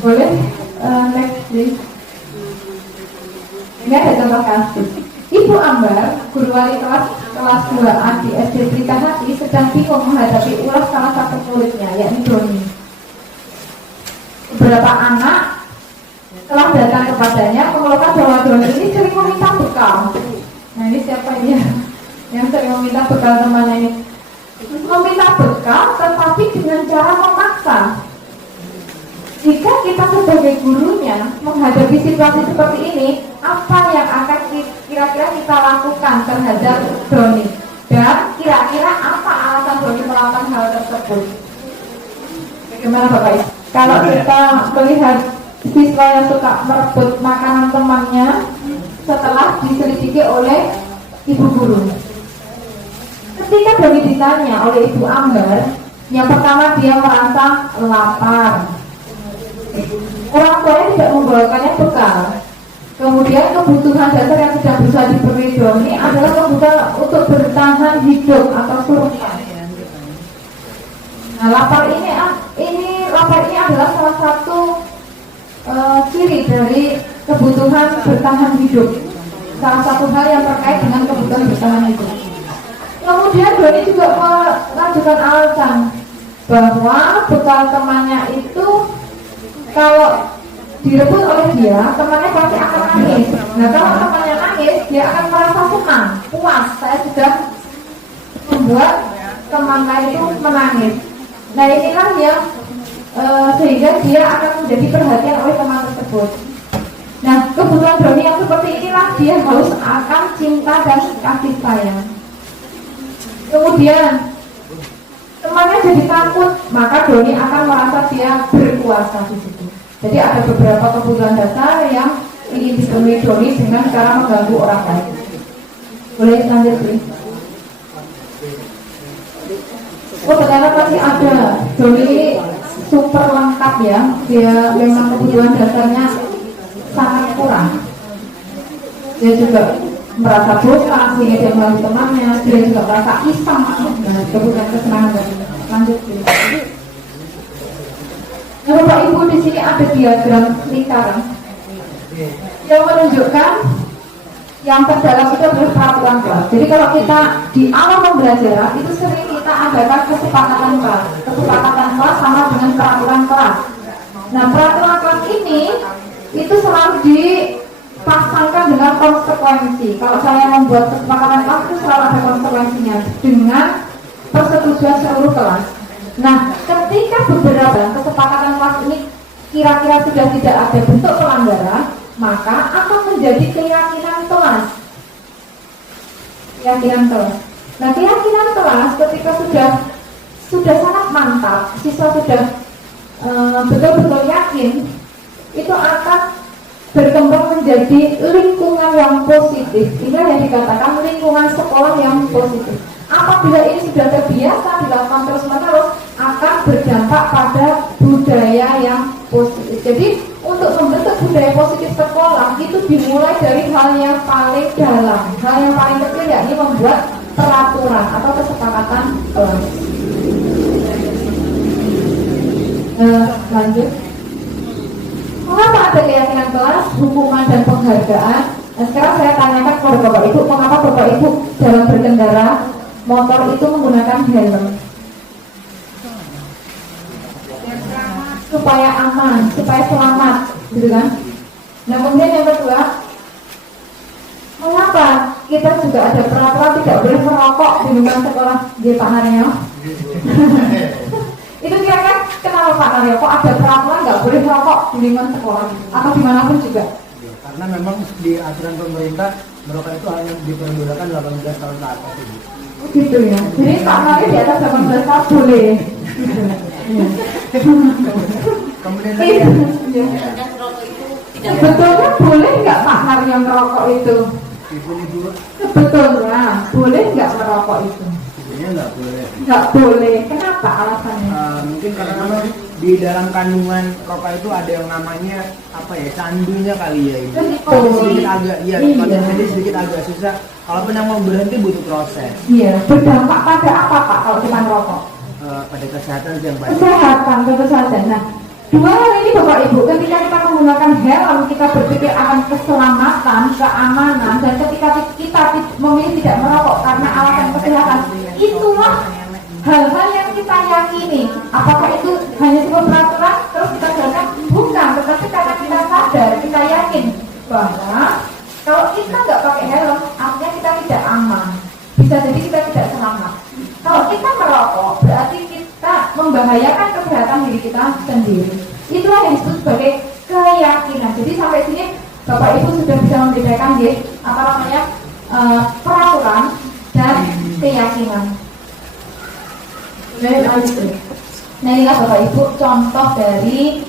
Boleh next please. Ini ada contoh kasus. Ibu Ambar, guru wali kelas 2A di SD Trikahati, sedang bingung menghadapi ulas salah satu muridnya, yakni Doni. Beberapa anak telah datang kepadanya mengeluhkan bahwa Doni ini sering meminta bekal. Nah ini siapa ini yang sering meminta bekal temannya ini? Meminta bekal tetapi dengan cara memaksa. Jika kita sebagai gurunya menghadapi situasi seperti ini, apa yang akan kira-kira kita lakukan terhadap Doni? Dan kira-kira apa alasan Doni melakukan hal tersebut? Bagaimana Bapak Ibu? Kalau kita melihat siswa yang suka merebut makanan temannya setelah diselidiki oleh ibu guru. Ketika Doni ditanya oleh Ibu Ambar, yang pertama dia merasa lapar. Orang tuanya tidak membawakannya bekal. Kemudian kebutuhan dasar yang sudah bisa diberi Doni adalah kebutuhan untuk bertahan hidup atau survival. Nah, lapar ini adalah salah satu ciri dari kebutuhan bertahan hidup. Salah satu hal yang terkait dengan kebutuhan bertahan hidup. Kemudian Doni juga mengajukan alasan bahwa bekal temannya itu kalau direbut oleh dia, temannya pasti akan nangis. Nah, kalau temannya nangis, dia akan merasa senang, puas. Saya sudah membuat teman lain itu menangis. Nah, inilah yang sehingga dia akan menjadi perhatian oleh teman tersebut. Nah, kebutuhan Doni yang seperti inilah dia harus akan cinta dan kasih sayang. Kemudian temannya jadi takut, maka Doni akan merasa dia berkuasa di situ. Jadi ada beberapa kebutuhan dasar yang ingin dipenuhi Doni dengan cara mengganggu orang lain. Boleh lanjut, please. Oh, ternyata masih ada. Doni ini super lengkap ya. Dia memang kebutuhan dasarnya sangat kurang. Dia juga merasa bosan sehingga dia melalui temannya. Dia juga merasa iseng. Nah, kebutuhan kesenangan tadi. Lanjut, please. Nah, Bapak Ibu, di sini ada diagram lingkaran yang menunjukkan yang terdalam itu adalah peraturan kelas. Jadi kalau kita di awal pembelajaran itu sering kita adakan kesepakatan kelas sama dengan peraturan kelas. Nah, peraturan kelas ini itu selalu dipasangkan dengan konsekuensi. Kalau saya membuat kesepakatan kelas itu selalu ada konsekuensinya dengan persetujuan seluruh kelas. Nah, ketika beberapa kesepakatan kelas ini kira-kira sudah tidak ada bentuk pelanggaran, maka akan menjadi keyakinan kelas. Keyakinan kelas. Nah, keyakinan kelas ketika sudah sangat mantap, siswa sudah betul-betul yakin, itu akan berkembang menjadi lingkungan yang positif. Inilah yang dikatakan lingkungan sekolah yang positif. Apabila ini sudah terbiasa dilakukan terus-menerus, akan berdampak pada budaya yang positif. Jadi untuk membentuk budaya positif sekolah itu dimulai dari hal yang paling dalam, hal yang paling kecil, yakni membuat peraturan atau kesepakatan kelas. Lanjut. Mengapa ada keyakinan kelas, hukuman dan penghargaan? Nah, sekarang saya tanyakan kepada Bapak Ibu, mengapa Bapak Ibu dalam berkendara motor itu menggunakan helm? Supaya aman, supaya selamat, gitu kan? Nah, kemudian yang kedua, mengapa kita juga ada peraturan tidak boleh merokok di lingkungan sekolah? Di Pak Naryo. Itu kira-kira kenapa Pak Naryo? Kok ada peraturan nggak boleh merokok di lingkungan sekolah atau dimanapun juga? Karena memang di aturan pemerintah merokok itu hanya diperbolehkan 18 tahun ke atas. Oh gitu ya. Jadi Pak Naryo di atas 18 tahun boleh. Kemudian lagi gas rokok itu tidak sebetulnya boleh nggak Pak Naryo yang merokok itu? Ibu-ibu Sebetulnya boleh nggak merokok itu? sebenarnya nggak boleh. Nggak boleh. Kenapa alasannya? Mungkin karena memang di dalam kandungan rokok itu ada yang namanya apa ya, candunya kali ya ini. Sedikit agak, ya potensinya sedikit agak susah. Kalaupun yang mau berhenti butuh proses. Iya. Berdampak pada apa Pak kalau kita merokok? Pada kesehatan sih yang pasti. Kesehatan tentu saja. Nah, dua hal ini Bapak Ibu, ketika kita menggunakan helm, kita berpikir akan keselamatan, keamanan, dan ketika kita memilih tidak merokok karena alasan kesehatan, itulah hal-hal yang kita yakini. Apakah itu hanya sebuah peraturan terus kita jalankan? Bukan, tetapi karena kita sadar, kita yakin bahwa kalau kita nggak pakai helm, artinya kita tidak aman. Bisa jadi kita tidak selamat. Kalau kita merokok, berarti kita membahayakan kesehatan diri kita sendiri. Itulah yang disebut sebagai keyakinan. Jadi sampai sini Bapak Ibu sudah bisa membedakan ya, apa namanya peraturan dan keyakinan. Nah inilah Bapak Ibu contoh dari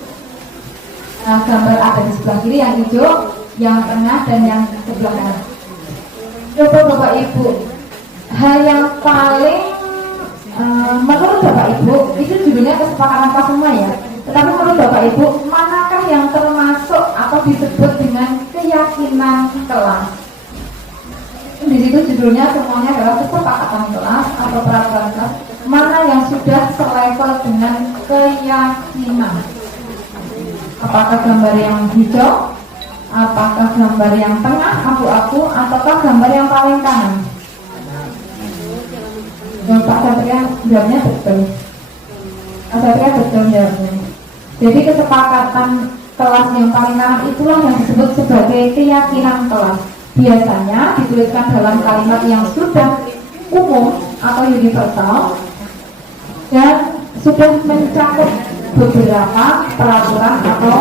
gambar ada di sebelah kiri yang hijau, yang tengah dan yang sebelah kanan. Coba Bapak Ibu, hal yang paling menurut Bapak Ibu itu judulnya kesepakatan kelas semua ya. Tetapi menurut Bapak Ibu, manakah yang termasuk atau disebut dengan keyakinan kelas? Di situ judulnya semuanya adalah kesepakatan kelas atau peraturan kelas. Mana yang sudah selevel dengan keyakinan? Apakah gambar yang hijau? Apakah gambar yang tengah abu-abu? Ataukah gambar yang paling kanan? Pak Satria jawabnya betul. Pak Satria betul jawabnya. Jadi kesepakatan kelas yang paling kanan itulah yang disebut sebagai keyakinan kelas. Biasanya dituliskan dalam kalimat yang sudah umum atau universal dan sudah mencakup beberapa peraturan atau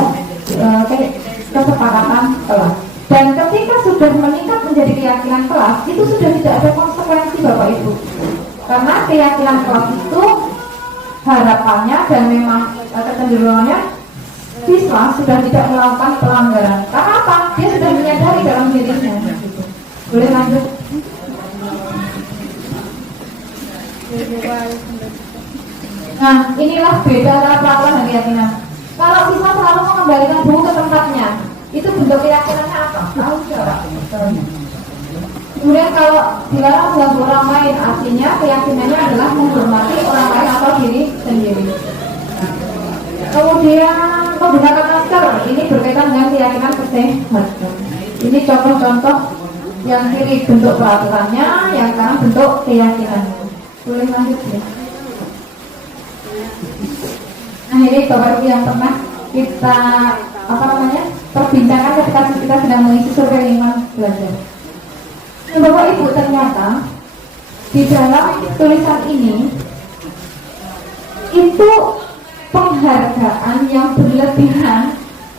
kesepakatan kelas. Dan ketika sudah meningkat menjadi keyakinan kelas, itu sudah tidak ada konsekuensi Bapak Ibu. Karena keyakinan kelas itu harapannya dan memang kecenderungannya siswa sudah tidak melakukan pelanggaran. Karena apa? Dia sudah menyadari dalam dirinya. Gitu. Boleh lanjut? Nah, inilah beda antara peraturan dan keyakinan. Kalau siswa selalu mengembalikan buku ke tempatnya, itu bentuk keyakinannya apa? Tahu nggak? Kemudian kalau dilarang mengganggu orang lain, artinya keyakinannya adalah menghormati orang lain atau diri sendiri. Kemudian menggunakan masker, ini berkaitan dengan keyakinan kesehatan. Ini contoh-contoh yang kiri bentuk peraturannya, yang kanan bentuk keyakinan. Boleh lanjut ya. Nah ini Bapak Ibu yang pernah kita perbincangkan ketika kita sedang mengisi survei lingkungan belajar. Bapak Ibu ternyata di dalam tulisan ini itu penghargaan yang berlebihan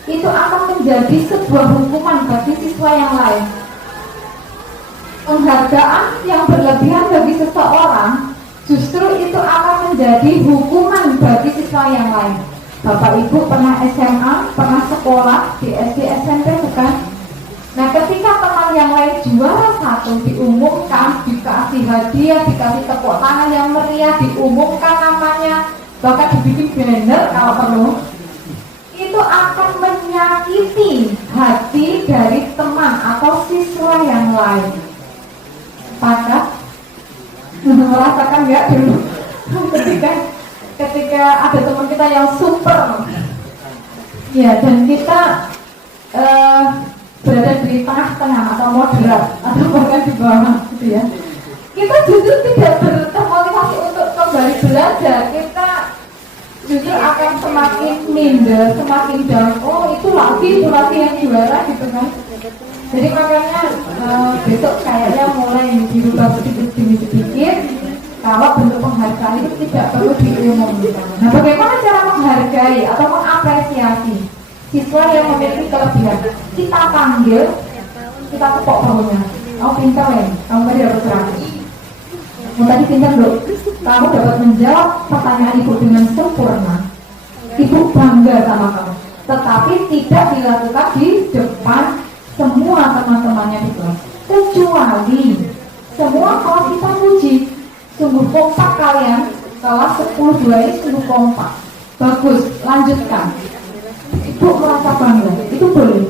itu akan menjadi sebuah hukuman bagi siswa yang lain. Penghargaan yang berlebihan bagi seseorang justru itu akan menjadi hukuman bagi siswa yang lain. Bapak Ibu pernah SMA, pernah sekolah di SD SMP bukan? Nah ketika teman yang lain juara satu diumumkan, dikasih hadiah, dikasih tepuk tangan yang meriah, diumumkan namanya, bahkan dibikin banner kalau perlu, itu akan menyakiti hati dari teman atau siswa yang lain. Apakah merasakan nggak dulu ketika ada teman kita yang super, ya dan kita berada di tengah-tengah atau moderat atau bahkan di bawah gitu ya, kita justru tidak termotivasi untuk kembali belajar, kita justru akan semakin minder, semakin down. Oh itu lagi yang juara gitu kan. Jadi makanya besok kayaknya mulai dirubah sedikit kalau bentuk penghargaan itu tidak perlu diumumkan. Nah bagaimana cara menghargai atau mengapresiasi siswa yang memiliki kelebihan? Kita panggil, kita tepuk bahunya. Oh pintar ya, kamu tadi dapat 100. Tadi pintar loh, kamu dapat menjawab pertanyaan ibu dengan sempurna. Ibu bangga sama kamu. Tetapi tidak dilakukan di depan semua teman teman-temannya di kelas. Kecuali semua kalau kita puji, sungguh kompak kalian, kelas 10-2 ini sungguh kompak, bagus, lanjutkan. Ibu merasa bangga, itu boleh.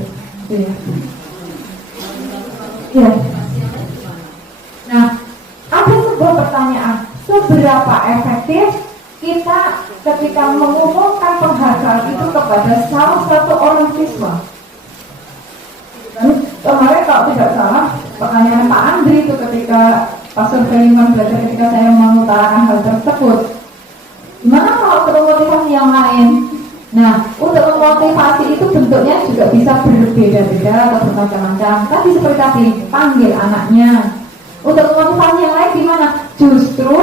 Ya. Nah, ada sebuah pertanyaan, seberapa efektif kita ketika mengumumkan penghargaan itu kepada salah satu orang siswa? Dan kemarin kalau tidak salah, pertanyaan Pak Andri itu ketika Pastor Feliman belajar ketika saya mengutarakan hal tersebut. Gimana kalau perlu motivasi yang lain? Nah, untuk memotivasi itu bentuknya juga bisa berbeda-beda atau bermacam-macam. Tadi seperti tadi, panggil anaknya. Untuk memotivasi yang lain gimana? Justru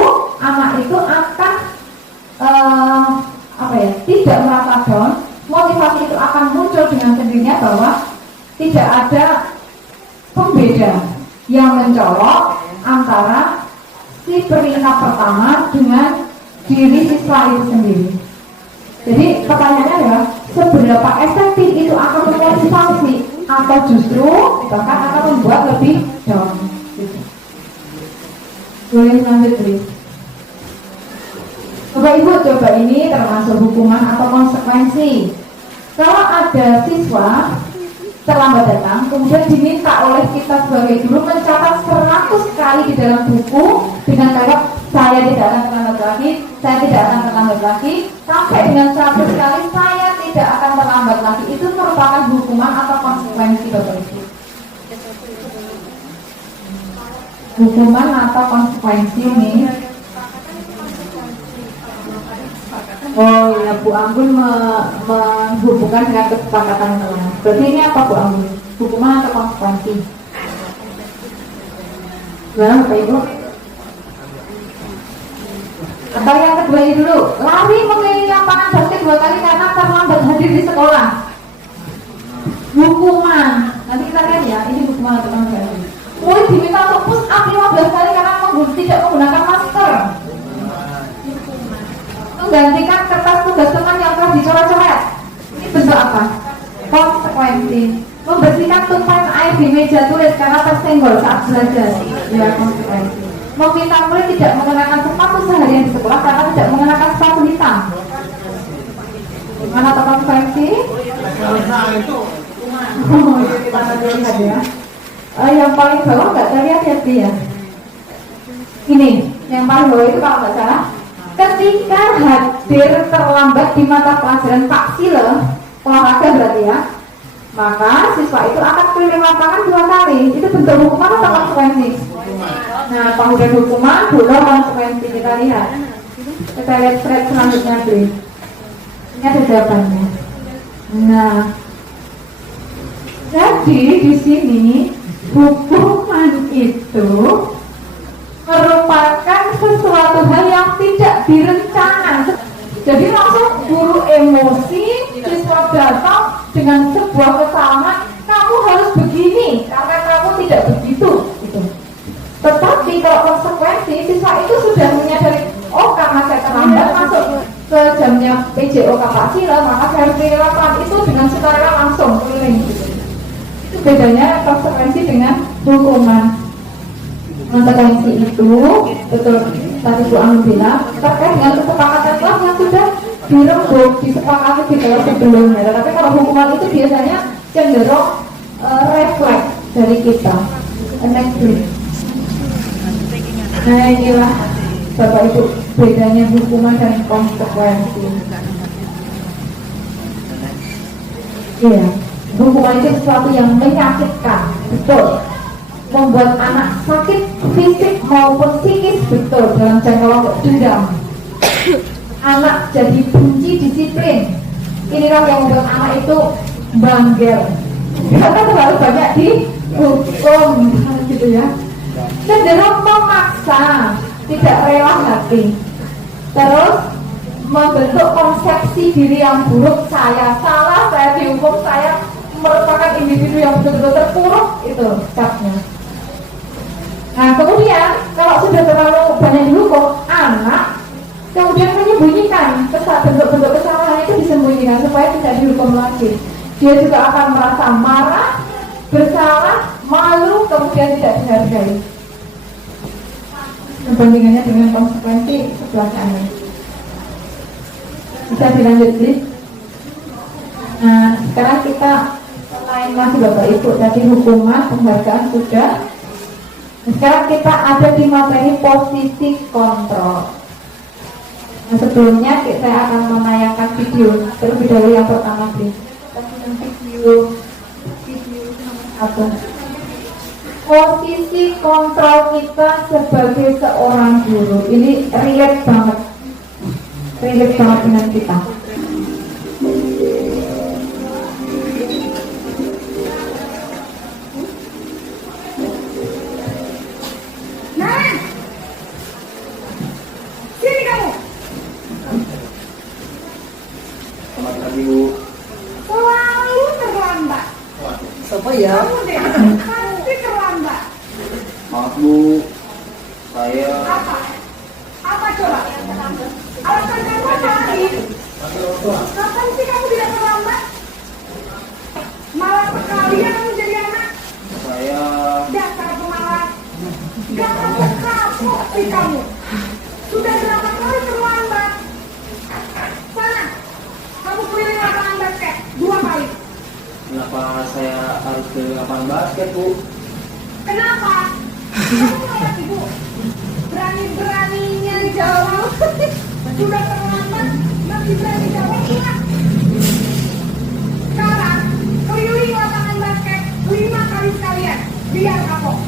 anak itu akan tidak merasa down. Motivasi itu akan muncul dengan sendirinya bahwa tidak ada pembeda yang mencolok antara si peringkat pertama dengan diri siswa itu sendiri. Jadi pertanyaannya adalah seberapa efektif itu akan memotivasi atau justru bahkan akan membuat lebih down. Boleh lanjut, please. Bapak Ibu, coba ini termasuk hukuman atau konsekuensi. Kalau ada siswa terlambat datang, kemudian diminta oleh kita sebagai guru mencatat 100 kali di dalam buku dengan kalimat saya tidak akan terlambat lagi, saya tidak akan terlambat lagi, sampai dengan 100 kali saya tidak akan terlambat lagi. Itu merupakan hukuman atau konsekuensi, Bapak Ibu. Hukuman atau konsekuensi ini. Oh ya, Bu Anggun menghubungkan dengan kesepakatan teman. Berarti ini apa, Bu Anggun? Hukuman atau konsekuensi? Nah, Bapak Ibu. Atau yang kedua ini dulu, lari mengelilingi lapangan basket 2 kali karena terlambat hadir di sekolah. Hukuman. Nanti kita lihat ya, ini hukuman atau konsekuensi. Murid diminta untuk push up 15 kali karena tidak menggunakan masker. Menggantikan kertas tugas teman yang telah dicoret-coret. Ini bentuk apa? Konsekuensi. Membersihkan tumpahan air di meja tulis karena tersenggol saat belajar. Ya, konsekuensi. Meminta murid tidak mengenakan sepatu seharian di sekolah karena tidak mengenakan sepatu hitam. Mana atau konsekuensi? Kita lihat ya. Yang paling bawah nggak terlihat ya, ya. Ini, yang paling bawah itu kalau nggak salah. Ketika hadir terlambat di mata pelajaran taksila, olahraga berarti ya, maka siswa itu akan keliling lapangan 2 kali. Itu bentuk hukuman atau konsekuensi? Nah, pemberian hukuman, belum konsekuensi. Kita lihat. Kita lihat slide selanjutnya, please. Ini ada jawabannya. Nah, jadi di sini hukuman itu merupakan sesuatu hal yang tidak direncanakan. Jadi langsung guru emosi, siswa datang dengan sebuah kesalahan, kamu harus begini karena kamu tidak begitu. Gitu. Tetapi kalau konsekuensi, siswa itu sudah menyadari, oh karena saya terlambat masuk ke jamnya PJO Kapasila, maka saya harus keliling lapangan. Itu dengan sukarela langsung keliling. Gitu. Itu bedanya konsekuensi dengan hukuman. Konsekuensi itu betul tadi Bu Anu bilang terkait dengan kesepakatan kelas yang sudah dirembuk, disepakati di kelas sebelumnya. Tetapi kalau hukuman itu biasanya cenderung refleks dari kita. Next please. Nah inilah Bapak Ibu bedanya hukuman dan konsekuensi. Iya, hukuman itu sesuatu yang menyakitkan, betul. Membuat anak sakit fisik maupun psikis, betul, dalam jangka waktu dendam. Anak jadi benci disiplin. Inilah yang membuat anak itu bangger. Karena terlalu banyak dihukum, gitu ya. Cenderung memaksa, tidak rela hati. Terus membentuk konsepsi diri yang buruk. Saya salah, saya dihukum, saya merupakan individu yang betul-betul terpuruk, itu capnya. Nah kemudian kalau sudah terlalu banyak dihukum, anak kemudian menyembunyikan bentuk-bentuk kesalahan itu, disembunyikan supaya tidak dihukum lagi. Dia juga akan merasa marah, bersalah, dia tidak dihargai. Perbandingannya dengan konsekuensi sebelah kanan. Bisa dilanjut, please. Nah, sekarang kita selain masih Bapak Ibu tadi hukuman, penghargaan sudah. Sekarang kita ada di materi posisi kontrol. Nah, sebelumnya saya akan menayangkan video terlebih dahulu yang pertama, please. Video satu. Posisi kontrol kita sebagai seorang guru ini relate banget dengan kita. Nah, sini kamu. Selamat pagi Bu. Selalu terlambat. Siapa ya? Kamu deh, pasti terlambat. Maaf Bu, saya Apa? Apa coba? Alasan kamu apa lagi? Kapan sih kamu tidak terlambat? Malas sekali ya kamu jadi anak. saya Dasar pemalas. Gak kapok sih kamu. Sudah berapa kali terlambat? Sana, kamu keliling lapangan basket 2 kali. kenapa saya harus ke lapangan basket Bu? Kenapa? Kamu malas ibu. Berani-beraninya jawab. Sudah terlambat, masih berani jawab enggak? Sekarang, keliling lapangan basket 5 kali sekalian. Biar kapok.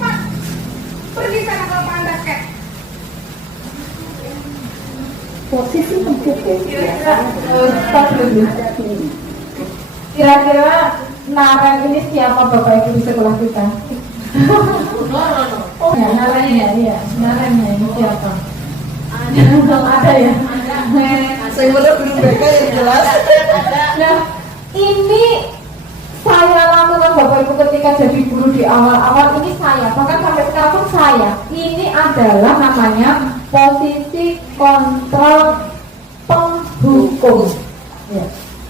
4. Pergi sana ke lapangan basket. Posisi tempuk ya. Stop dulu. Kira-kira Naren ini siapa Bapak Ibu di sekolah kita? Oh ya, Narennya, iya. Narennya ini siapa? Ada ya. Saya belum mereka yang jelas. Nah, ini saya lakukan Bapak Ibu ketika jadi guru di awal-awal ini saya, bahkan sampai sekarang pun saya. Ini adalah namanya posisi kontrol penghukum. Ya.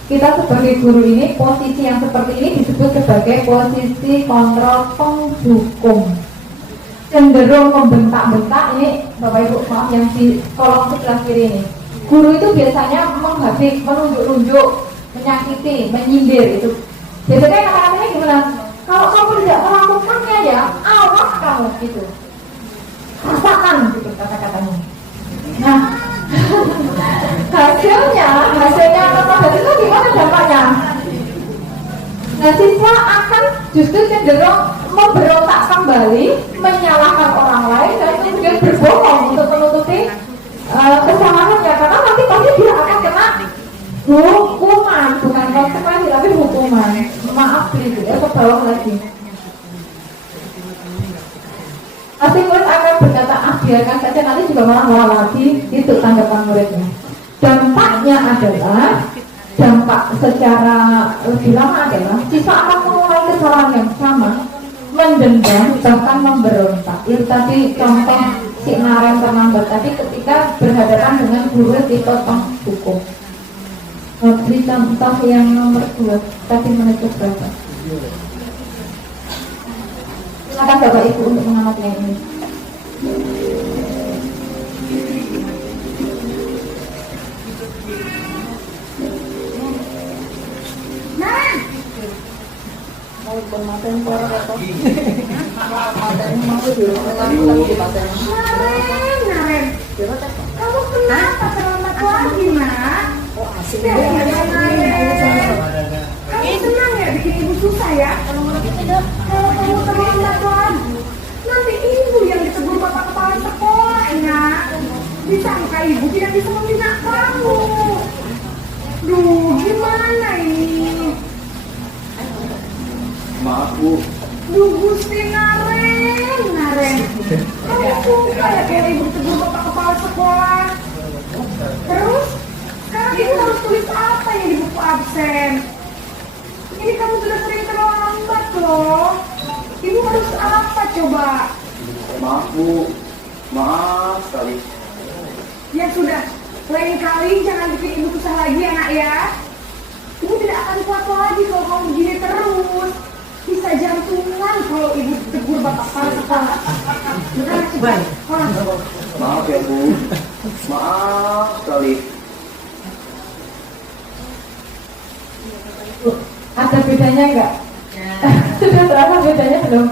Kita sebagai guru ini, posisi yang seperti ini disebut sebagai posisi kontrol penghukum. Cenderung membentak-bentak, ini Bapak Ibu maaf yang di kolom sebelah kiri ini. Guru itu biasanya menghabis, menunjuk-nunjuk, menyakiti, menyindir itu. Biasanya kata-katanya gimana? Kalau kamu tidak melakukannya ya, awas kamu gitu. Rasakan gitu kata-katanya. Nah, hasilnya apa itu gimana dampaknya? Nah, siswa akan justru cenderung memberontak kembali, menyalahkan orang lain dan kemudian berbohong untuk menutupi kesalahannya, karena nanti pasti dia akan kena hukuman, bukan konsekuensi tapi hukuman. Maaf gitu ya, ke bawah lagi. Pasti murid akan berkata, biarkan saja, nanti juga malah lagi, itu tanggapan muridnya. Dampaknya adalah, dampak secara lebih lama adalah siswa akan mengulangi kesalahan yang sama, mendendam, bahkan memberontak. Itu tadi contoh si Naren terlambat tadi ketika berhadapan dengan guru tipe penghukum. Beri contoh yang nomor 2, tadi menunjuk berapa? Silakan Bapak Ibu untuk mengamati yang ini. Naren! Mau bermaten suara apa? Maten mau di Naren! Kamu kenapa terlambat lagi, Nak? Oh, asik Ya, Naren. Kamu senang ya bikin ibu susah ya? Kalau kamu terlambat lagi, nanti ibu yang ditegur bapak kepala sekolah, Nak. Disangka ibu tidak bisa membina kamu. Duh, gimana ini? Maaf Bu. Duh, Gusti Naren. Kamu suka ya kayak ibu ditegur bapak kepala sekolah? Terus, sekarang ibu harus tulis apa yang di buku absen? Ini kamu sudah sering terlambat loh. Ibu harus apa coba? Maaf Bu. Maaf sekali. Ya sudah, lain kali jangan bikin ibu susah lagi ya nak ya. Ibu tidak akan kuat lagi kalau kamu begini terus. Bisa jantungan kalau ibu tegur buat apa sekolah? Benar sih, Bang. Maaf ya Bu, maaf sekali. Ada bedanya enggak? Sudah terasa bedanya belum?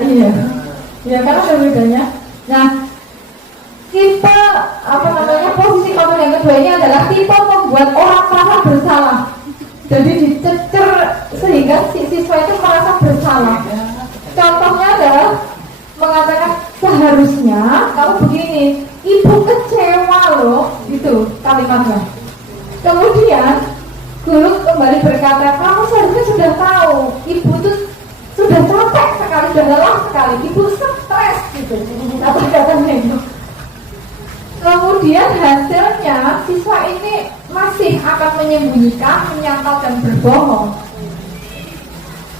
Iya. Ya karena ada bedanya. Nah, tipe apa namanya posisi kamu yang kedua ini adalah tipe membuat orang merasa bersalah. Jadi dicecer sehingga si siswa itu merasa bersalah. Contohnya adalah mengatakan seharusnya kamu begini, ibu kecewa loh, gitu kalimatnya. Kemudian guru kembali berkata, kamu seharusnya sudah tahu, ibu itu sudah capek sekali, sudah lelah sekali, ibu stres gitu. Kata-katanya itu. Kemudian hasilnya siswa ini masih akan menyembunyikan, menyangkal dan berbohong.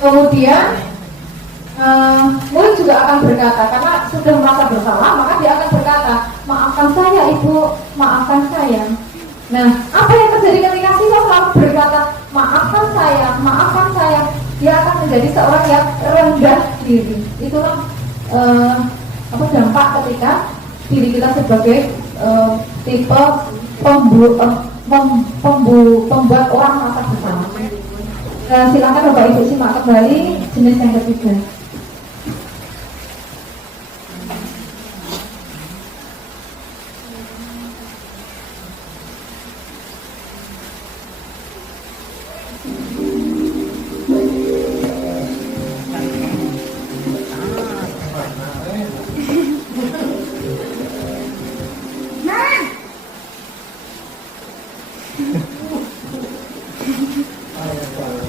Kemudian murid juga akan berkata, karena sudah merasa bersalah, maka dia akan berkata, maafkan saya ibu, maafkan saya. Nah, apa yang terjadi ketika siswa selalu berkata, maafkan saya, dia akan menjadi seorang yang rendah diri. Itulah dampak ketika diri kita sebagai tipe pembuat orang merasa bersalah. Silakan Bapak Ibu simak kembali jenis yang ketiga.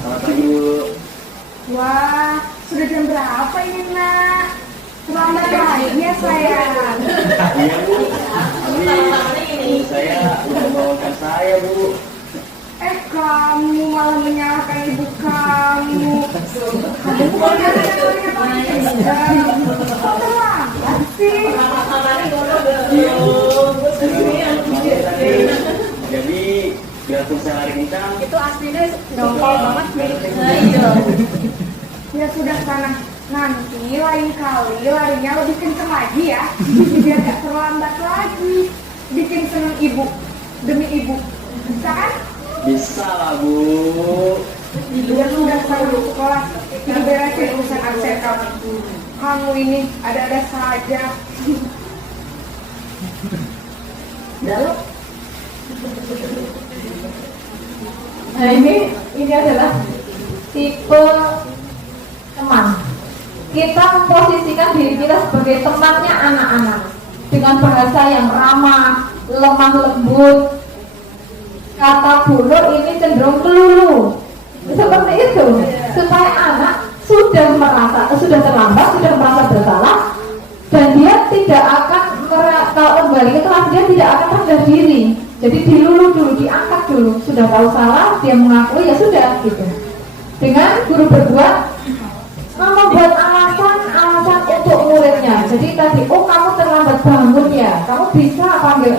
Selamat pagi Bu. Wah, sudah jam berapa ini, Nak? Selamat pagi ya, sayang. Iya Bu, tapi saya udah bawakan saya Bu. Kamu malah menyalahkan ibu kamu. Kamu bukan terlambat sih. Jadi biarpun saya lari kencang, Itu aslinya dongkol banget nih. Ya sudah sana. Nanti lain kali larinya lebih kenceng lagi ya. Biar gak terlambat lagi. Bikin seneng ibu. Demi ibu. Bisa kan? bisa lah Bu. Ya sudah selalu sekolah. Ini beresin urusan absen kamu. Kamu ini ada-ada saja. Dalam. Nah ini adalah tipe teman. Kita memposisikan diri kita sebagai temannya anak-anak dengan bahasa yang ramah, lemah lembut. Kata buruk ini cenderung melulu, seperti itu, supaya anak sudah terlambat, sudah merasa bersalah, dan dia tidak akan kalau kembali ke kelas dia tidak akan rendah diri. Jadi dilulu dulu, diangkat dulu. Sudah tahu salah, dia mengakui, ya sudah gitu. Dengan guru berbuat membuat alasan untuk muridnya. Jadi tadi, oh kamu terlambat bangun ya, kamu bisa panggil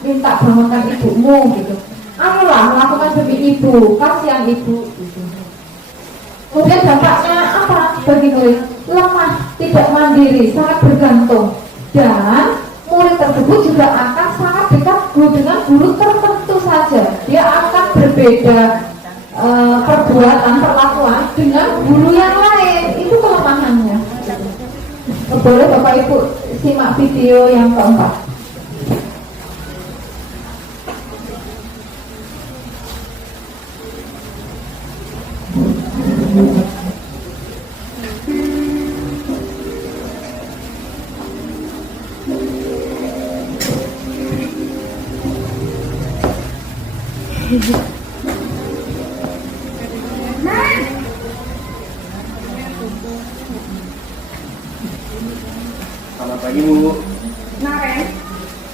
minta bangunkan ibumu gitu. Ayolah melakukan demi ibu, kasihan ibu. Gitu. Kemudian dampaknya apa bagi murid? Lemah, tidak mandiri, sangat bergantung, dan murid tersebut juga akan sangat dekat dengan guru tertentu saja. Dia akan berbeda perbuatan, perlakuan dengan guru yang lain. Itu kelemahannya. Boleh Bapak Ibu simak video yang keempat. Selamat pagi Bu. Nah, Ren,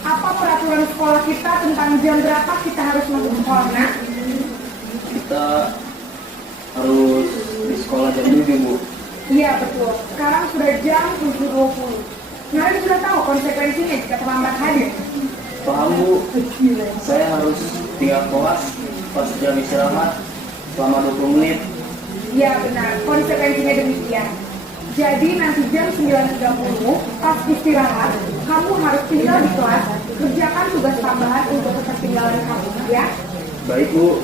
apa peraturan sekolah kita tentang jam berapa kita harus masuk sekolah, Nak? Kita harus di sekolah jam 7 Bu. Iya, betul. Sekarang sudah jam 7.20. Nah, Ren sudah tahu konsekuensinya jika terlambat hadir. Paham Bu, saya harus tinggal kelas pas jam istirahat selama 20 menit. Iya, benar. Konsekuensinya demikian. Jadi nanti jam 9.30 pas istirahat, kamu harus tinggal di kelas, kerjakan tugas tambahan untuk ketertinggalan kamu, ya. Baik Bu.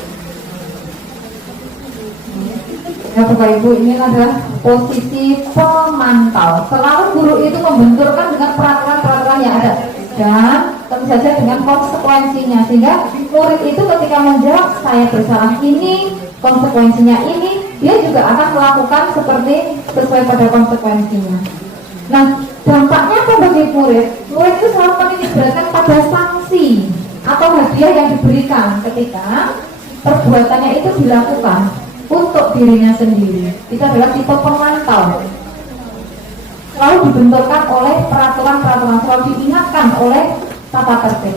Ya Bapak Ibu, ini adalah posisi pemantau. Selalu guru itu membenturkan dengan peraturan-peraturan yang ada dan tentu saja dengan konsekuensinya, sehingga murid itu ketika menjawab saya bersalah ini, konsekuensinya ini, dia juga akan melakukan seperti sesuai pada konsekuensinya. Nah, dampaknya apa bagi murid? Murid itu selalu menitikberatkan pada sanksi atau hadiah yang diberikan ketika perbuatannya itu dilakukan untuk dirinya sendiri. Itu adalah tipe pemantau. Selalu dibenturkan oleh peraturan-peraturan, selalu diingatkan oleh tata tertib.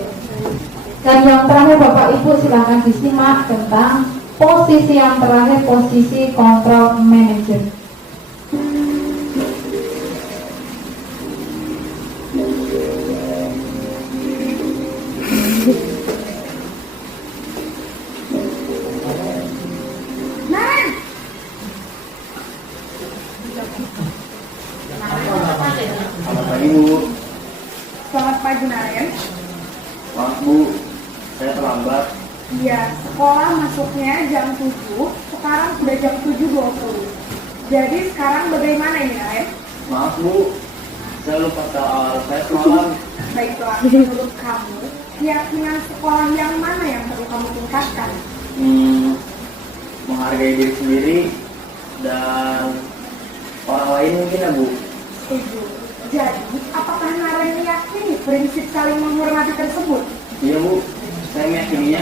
Dan yang terakhir Bapak Ibu silakan disimak tentang posisi yang terakhir, posisi control manager. Selamat pagi Bu. Selamat pagi, Naren. Maaf Bu, saya terlambat. Iya, sekolah masuknya jam 7, sekarang sudah jam 7.20. Jadi sekarang bagaimana ini, Naren? Maaf Bu, saya lupa soal saya semalam. Baiklah, menurut kamu, keyakinan sekolah yang mana yang perlu kamu tingkatkan? Menghargai diri sendiri dan orang lain mungkin ya Bu. Setuju. Jadi, apakah Naren meyakini prinsip saling menghormati tersebut? Iya Bu, saya meyakininya.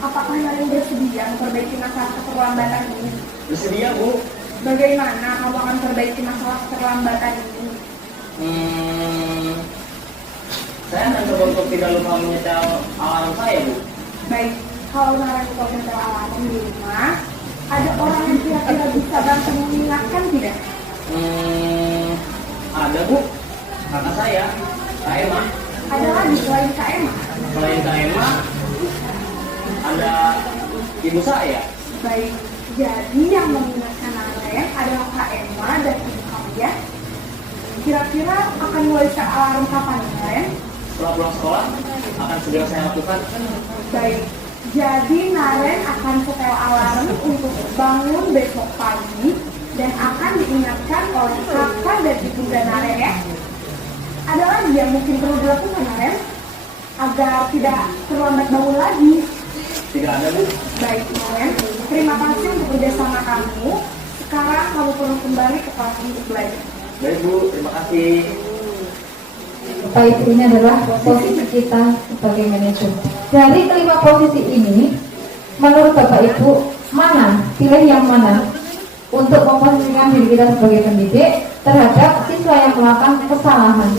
Apakah Naren bersedia memperbaiki masalah keterlambatan ini? Bersedia Bu. Bagaimana kamu akan perbaiki masalah keterlambatan ini? Saya akan coba untuk tidak lupa menyetel alarm saya Bu. Baik, kalau Naren lupa menyetel alarm di rumah, ada orang yang kira-kira bisa bantu mengingatkan tidak? Ada Bu, kakak saya, Kak Emma. Ada lagi selain Kak Emma? Selain Kak Emma, ada ibu saya. Baik, jadi yang mengingatkan Naren adalah Kak Emma dan ibu kamu ya. Kira-kira akan mulai set alarm kapan Naren? Setelah pulang sekolah, akan segera saya lakukan. Baik, jadi Naren akan setel alarm untuk bangun besok pagi dan akan diingatkan oleh kakak dan ibunda Naren ya. Ada lagi yang mungkin perlu dilakukan Naren agar tidak terlambat bangun lagi. Tidak ada Bu. Baik Naren, terima kasih untuk kerjasama kamu. Sekarang kamu perlu kembali ke kelas untuk belajar. Baik Bu, terima kasih. Baik, ini adalah posisi kita sebagai manajer. Dari kelima posisi ini, menurut Bapak Ibu, mana, pilih yang mana untuk memposisikan diri kita sebagai pendidik terhadap siswa yang melakukan kesalahan?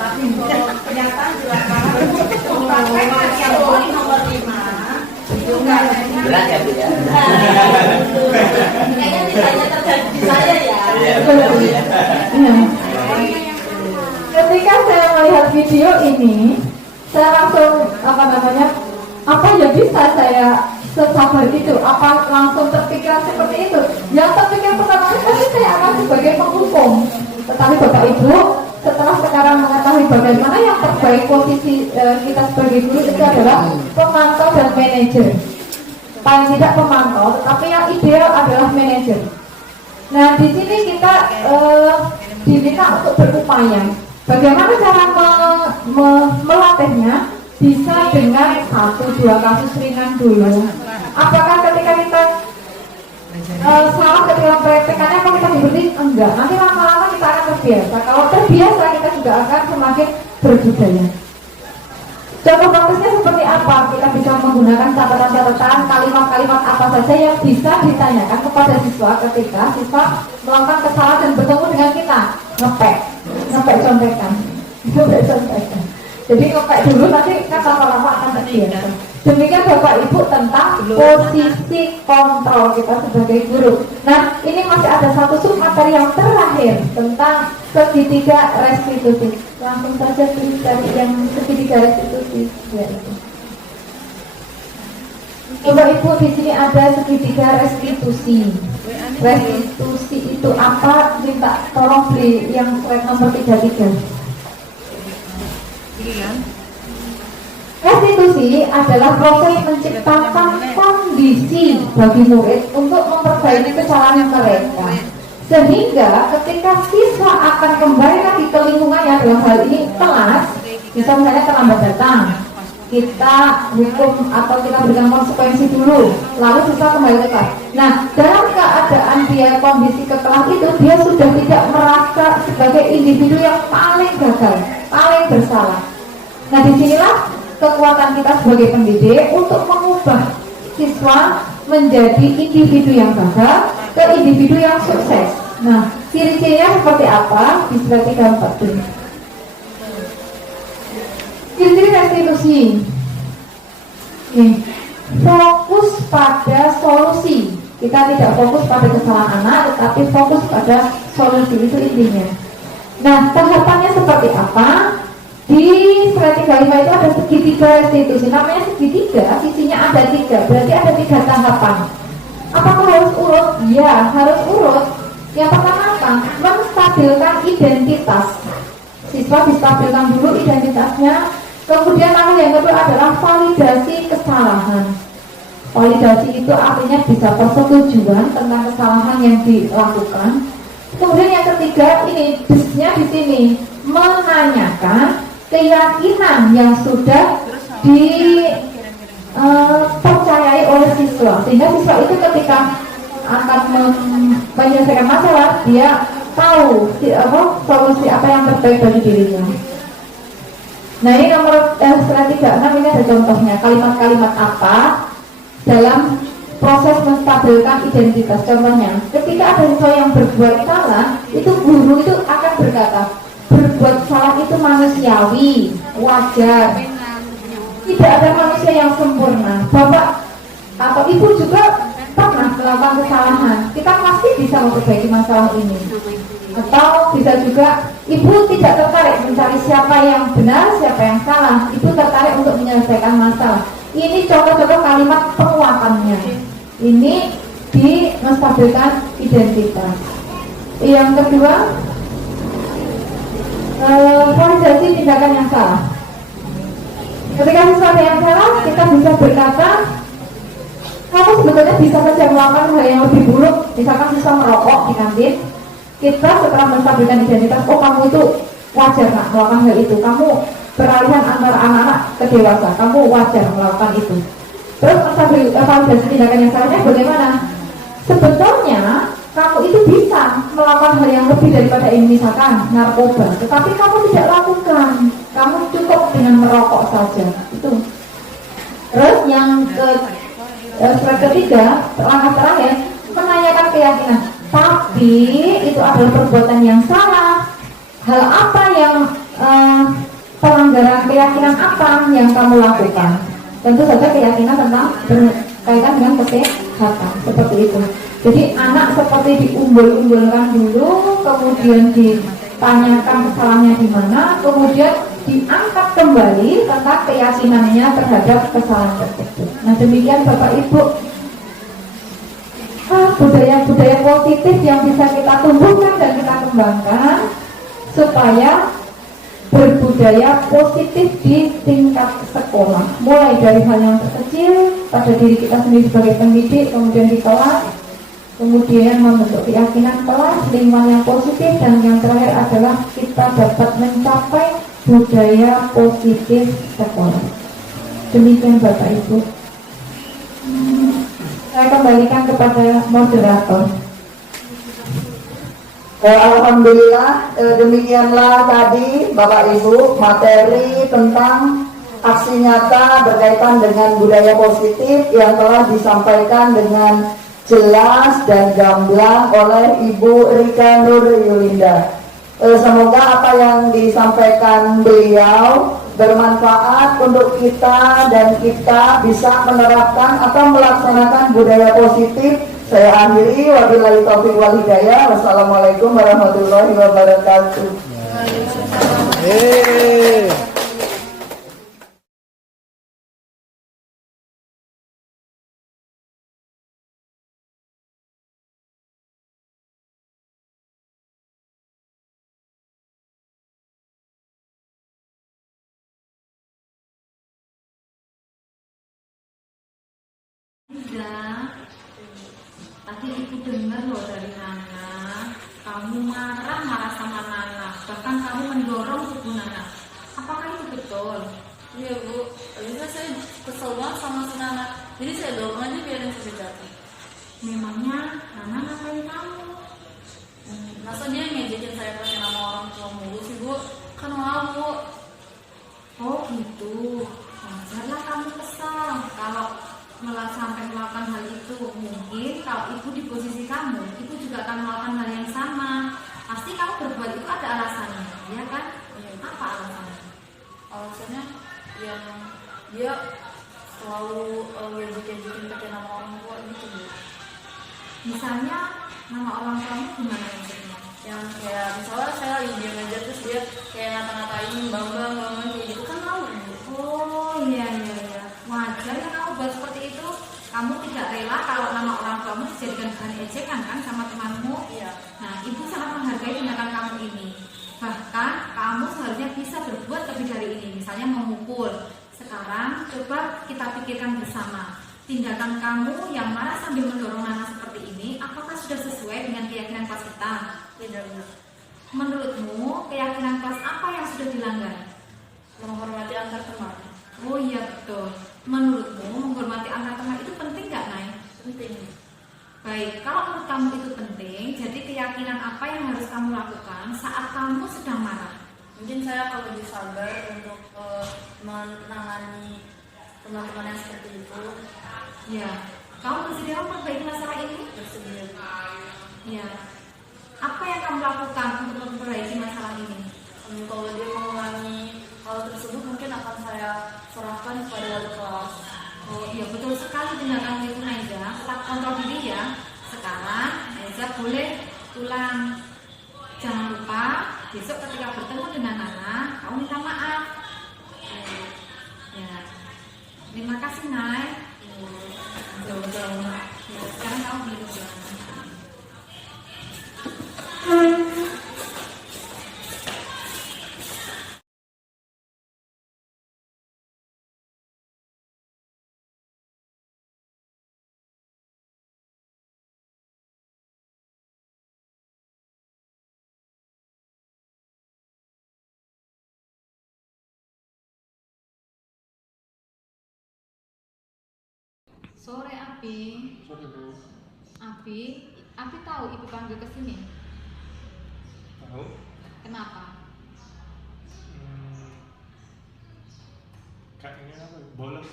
Tapi kenyataan di lapangan nomor 5 Berat ya Bu ya? kayaknya misalnya terjadi di saya ya. Ketika saya melihat video ini, saya langsung apa ya bisa saya sesabar itu? Apa langsung terpikir seperti itu? Yang terpikir pertama kali saya akan sebagai penghukum. Tetapi Bapak Ibu, setelah sekarang mengetahui bagaimana yang terbaik posisi kita sebagai guru itu adalah pemantau dan manajer. Paling tidak pemantau, tetapi yang ideal adalah manajer. Nah, di sini kita diminta untuk berupaya. Bagaimana cara melatihnya? Bisa dengan 1-2 kasus ringan dulu. Apakah ketika kita salah ketika praktekannya apa kita diberhenti? Enggak. Nanti lama-lama kita akan terbiasa. Kalau terbiasa kita juga akan semakin berbudaya. Contoh praktisnya seperti apa? Kita bisa menggunakan catatan-catatan, kalimat-kalimat apa saja yang bisa ditanyakan kepada siswa ketika siswa melakukan kesalahan dan bertemu dengan kita. Ngepek contekan. Jadi ngepek dulu, nanti kan lama-lama akan terbiasa. Demikian Bapak Ibu tentang posisi kontrol kita sebagai guru. Nah, ini masih ada satu submateri yang terakhir tentang segitiga restitusi. Langsung saja cari yang segitiga restitusi. Ya, itu. Coba Ibu, di sini ada segitiga restitusi. Restitusi itu apa? Minta tolong beri yang slide nomor 33. Restitusi adalah proses menciptakan kondisi bagi murid untuk memperbaiki kesalahan mereka, sehingga ketika siswa akan kembali lagi ke lingkungannya, dalam hal ini kelas, misalnya terlambat datang, kita hukum atau kita berikan konsekuensi dulu, lalu siswa kembali ke kelas. Nah, dalam keadaan dia kondisi ke kelas itu, dia sudah tidak merasa sebagai individu yang paling gagal, paling bersalah. Nah, disinilah kekuatan kita sebagai pendidik untuk mengubah siswa menjadi individu yang gagal ke individu yang sukses. Nah, ciri-cirinya seperti apa? Di slide 34 ini. Ciri-ciri restitusi. Fokus pada solusi. Kita tidak fokus pada kesalahan anak, tetapi fokus pada solusi, itu intinya. Nah, tahapannya seperti apa? Di slide 35 itu ada segitiga restitusi. Namanya segitiga, sisinya ada 3, berarti ada 3 tahapan. Apakah harus urut? Ya, harus urut. Yang pertama apa? Menstabilkan identitas. Siswa distabilkan dulu identitasnya. Kemudian lalu yang kedua adalah validasi kesalahan. Validasi itu artinya bisa persetujuan tentang kesalahan yang dilakukan. Kemudian yang ketiga, ini bisnya di sini menanyakan keyakinan yang sudah dipercayai oleh siswa, sehingga siswa itu ketika akan menyelesaikan masalah, dia tahu solusi apa yang terbaik bagi dirinya. Nah, ini nomor slide 36 ini ada contohnya, kalimat-kalimat apa dalam proses menstabilkan identitas. Contohnya, ketika ada siswa yang berbuat salah, itu guru itu akan berkata, berbuat salah itu manusiawi, wajar. Tidak ada manusia yang sempurna. Bapak atau ibu juga pernah melakukan kesalahan. Kita pasti bisa memperbaiki masalah ini. Atau bisa juga ibu tidak tertarik mencari siapa yang benar, siapa yang salah. Ibu tertarik untuk menyelesaikan masalah. Ini contoh-contoh kalimat penguatannya. Ini di menstabilkan identitas. Yang kedua, validasi tindakan yang salah. Ketika sesuatu yang salah, kita bisa berkata, kamu sebetulnya bisa saja melakukan hal yang lebih buruk. Misalkan siswa merokok di kantin, kita setelah menstabilkan identitas, oh kamu itu wajar nak melakukan hal itu, kamu peralihan antara anak-anak ke dewasa, kamu wajar melakukan itu. Terus validasi tindakan yang salahnya bagaimana? Sebetulnya kamu itu bisa melakukan hal yang lebih daripada ini, misalkan narkoba, tetapi kamu tidak lakukan, kamu cukup dengan merokok saja. Itu. Terus yang ketiga, langkah terakhir, menanyakan keyakinan. Tapi itu adalah perbuatan yang salah. Hal apa yang pelanggaran keyakinan apa yang kamu lakukan? Tentu saja keyakinan tentang berkaitan dengan kesehatan, seperti itu. Jadi anak seperti diumbul-umbulkan dulu, kemudian ditanyakan kesalahannya di mana, kemudian diangkat kembali tentang keyakinannya terhadap kesalahan tersebut. Nah, demikian Bapak Ibu, budaya-budaya positif yang bisa kita tumbuhkan dan kita kembangkan supaya berbudaya positif di tingkat sekolah, mulai dari hal yang terkecil pada diri kita sendiri sebagai pendidik, kemudian di kelas, kemudian membentuk keyakinan kelas, lingkungan yang positif, dan yang terakhir adalah kita dapat mencapai budaya positif sekolah. Demikian Bapak Ibu. Saya kembalikan kepada moderator. Alhamdulillah, demikianlah tadi Bapak Ibu materi tentang aksi nyata berkaitan dengan budaya positif yang telah disampaikan dengan jelas dan gamblang oleh Ibu Rika Nur Yulinda. Semoga apa yang disampaikan beliau bermanfaat untuk kita dan kita bisa menerapkan atau melaksanakan budaya positif. Saya akhiri, wabillahi taufiq wal hidayah. Wassalamualaikum warahmatullahi wabarakatuh. Iya. Tadi ibu dengar loh dari Nana, kamu marah-marah sama Nana, bahkan kamu mendorong tubuh Nana. Apakah itu betul? Iya Bu, tadinya saya kesel banget sama si Nana, jadi saya dorong aja biarin saya jatuh. Memangnya Nana ngapain kamu? Masa dia ngejekin saya pakai nama orang tua mulu sih Bu? Kan malu. Oh gitu, wajarlah kamu kesal kalau sampai melakukan hal itu. Mungkin kalau ibu di posisi kamu, ibu juga akan melakukan hal yang sama. Pasti kamu berbuat itu ada alasannya, ya kan? Apa alasannya? Alasannya yang dia selalu ngejekin pakai nama orang tua gitu Bu. Misalnya nama orang kamu gimana maksudnya? Yang kayak misalnya saya lagi diam aja terus dia kayak ngata-ngatain bambang kayak gitu kan malu Bu. Oh iya, wajar kan kamu buat seperti itu. Kamu tidak rela kalau nama orang kamu dijadikan bahan ejekan kan sama temanmu. Iya. Nah, ibu sangat menghargai tindakan kamu ini. Bahkan kamu seharusnya bisa berbuat lebih dari ini. Misalnya memukul. Sekarang coba kita pikirkan bersama. Tindakan kamu yang marah sambil mendorong Nana seperti ini, apakah sudah sesuai dengan keyakinan kelas kita? Tidak Bu. Menurutmu keyakinan kelas apa yang sudah dilanggar? Menghormati antar teman. Oh iya betul. Menurutmu menghormati antar teman itu penting nggak, Nay? Penting. Baik, kalau menurut kamu itu penting, jadi keyakinan apa yang harus kamu lakukan saat kamu sedang marah? Mungkin saya akan lebih sabar untuk menangani teman-teman yang seperti itu. Ya, kamu bersedia memperbaiki masalah ini? Bersedia. Ya. Apa yang kamu lakukan untuk memperbaiki masalah ini? Kalau dia mengulangi hal tersebut mungkin akan saya serahkan kepada wali kelas. Oh iya betul sekali tindakan itu Naiza. Tetap kontrol diri ya. Sekarang Naiza boleh pulang. Jangan lupa besok ketika bertemu dengan Nana, kamu minta maaf. Ya. Terima kasih Nay. Ya, sekarang kamu boleh pulang. Sore Abi. Sore Bu. Abi tahu ibu panggil ke sini. Tahu? Kenapa? Kayaknya apa? Bolos.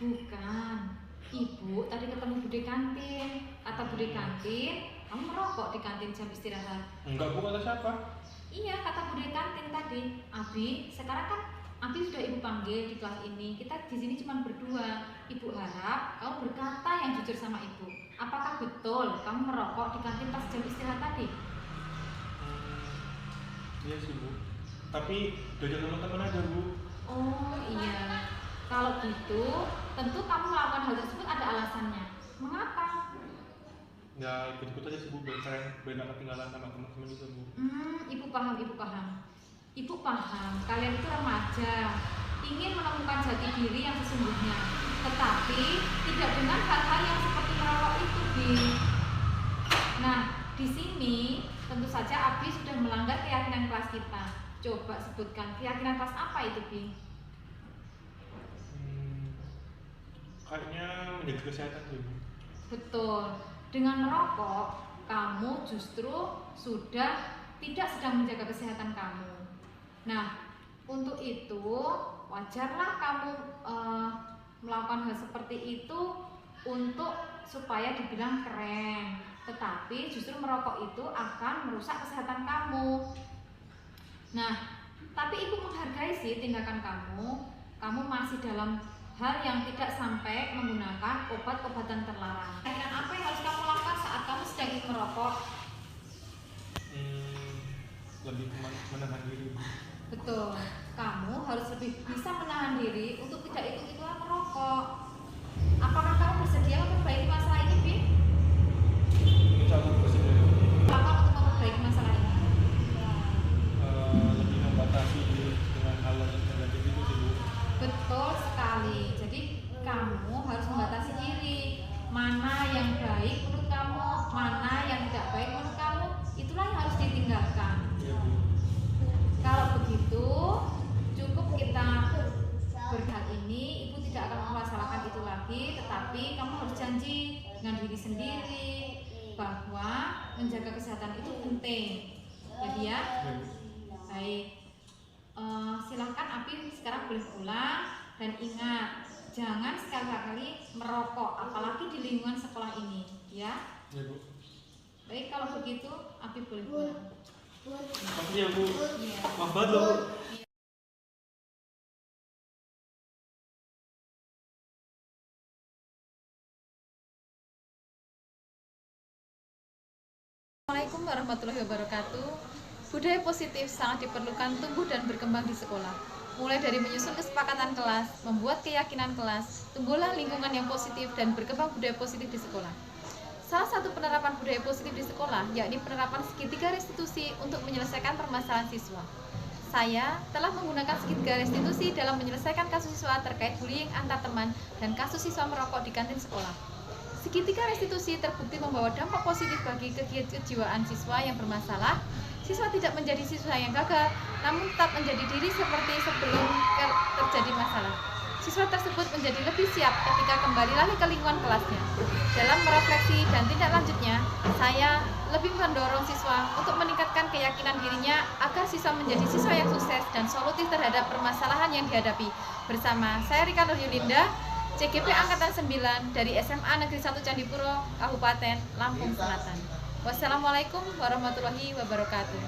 Bukan. Ibu tadi ketemu Bude kantin. Kata Bude kantin, kamu merokok di kantin jam istirahat. Enggak Bu, kata siapa? Iya, kata Bude kantin tadi. Abi, sekarang kan Abi sudah ibu panggil di kelas ini. Kita di sini cuma berdua. Ibu harap kamu berkata yang jujur sama ibu. Apakah betul kamu merokok di kantin pas jam istirahat tadi? Iya sih Bu. Tapi diajak teman-teman aja Bu. Oh iya. Kalau gitu, tentu kamu melakukan hal tersebut ada alasannya. Mengapa? Ya ikut-ikut aja sih Bu, biar gak ketinggalan sama teman-teman juga Bu. Ibu paham. Ibu paham, kalian itu remaja, ingin menemukan jati diri yang sesungguhnya, tetapi tidak dengan hal-hal yang seperti merokok itu, Bi. Nah, di sini tentu saja Abi sudah melanggar keyakinan kelas kita. Coba sebutkan keyakinan kelas apa itu, Bi? Kayaknya menjaga kesehatan sih Bu. Betul. Dengan merokok, kamu justru sudah tidak sedang menjaga kesehatan kamu. Nah, untuk itu wajarlah kamu melakukan hal seperti itu untuk supaya dibilang keren. Tetapi justru merokok itu akan merusak kesehatan kamu. Nah, tapi ibu menghargai sih tindakan kamu. Kamu masih dalam hal yang tidak sampai menggunakan obat-obatan terlarang. Dan apa yang harus kamu lakukan saat kamu sedang ingin merokok? Lebih menahan diri Bu. Betul, kamu harus lebih bisa menahan diri untuk tidak ikut-ikutan merokok. Apakah kamu bersedia memperbaiki masalah ini, Bi? Insya Allah bersedia. Apa untuk memperbaiki masalah ini? Lebih membatasi dengan hal yang negatif itu sih Bu. Betul sekali. Jadi kamu harus membatasi kamu harus janji dengan diri sendiri bahwa menjaga kesehatan itu penting. Jadi ya, baik. Silahkan Api sekarang boleh pulang, dan ingat jangan sekali-kali merokok, apalagi di lingkungan sekolah ini, ya. Ya, Bu. Baik, kalau begitu Api boleh pulang. Makasih ya, Bu. Iya. Maaf banget loh, Bu. Assalamualaikum warahmatullahi wabarakatuh. Budaya positif sangat diperlukan tumbuh dan berkembang di sekolah. Mulai dari menyusun kesepakatan kelas, membuat keyakinan kelas, tumbuhlah lingkungan yang positif dan berkembang budaya positif di sekolah. Salah satu penerapan budaya positif di sekolah yakni penerapan segitiga restitusi untuk menyelesaikan permasalahan siswa. Saya telah menggunakan segitiga restitusi dalam menyelesaikan kasus siswa terkait bullying antar teman dan kasus siswa merokok di kantin sekolah. Segitiga restitusi terbukti membawa dampak positif bagi kejiwaan siswa yang bermasalah. Siswa tidak menjadi siswa yang gagal, namun tetap menjadi diri seperti sebelum terjadi masalah. Siswa tersebut menjadi lebih siap ketika kembali lagi ke lingkungan kelasnya. Dalam merefleksi dan tindak lanjutnya, saya lebih mendorong siswa untuk meningkatkan keyakinan dirinya agar siswa menjadi siswa yang sukses dan solutif terhadap permasalahan yang dihadapi. Bersama saya Rika Nur Yulinda, CGP Angkatan 9 dari SMA Negeri 1 Candipuro, Kabupaten Lampung Selatan. Wassalamualaikum warahmatullahi wabarakatuh.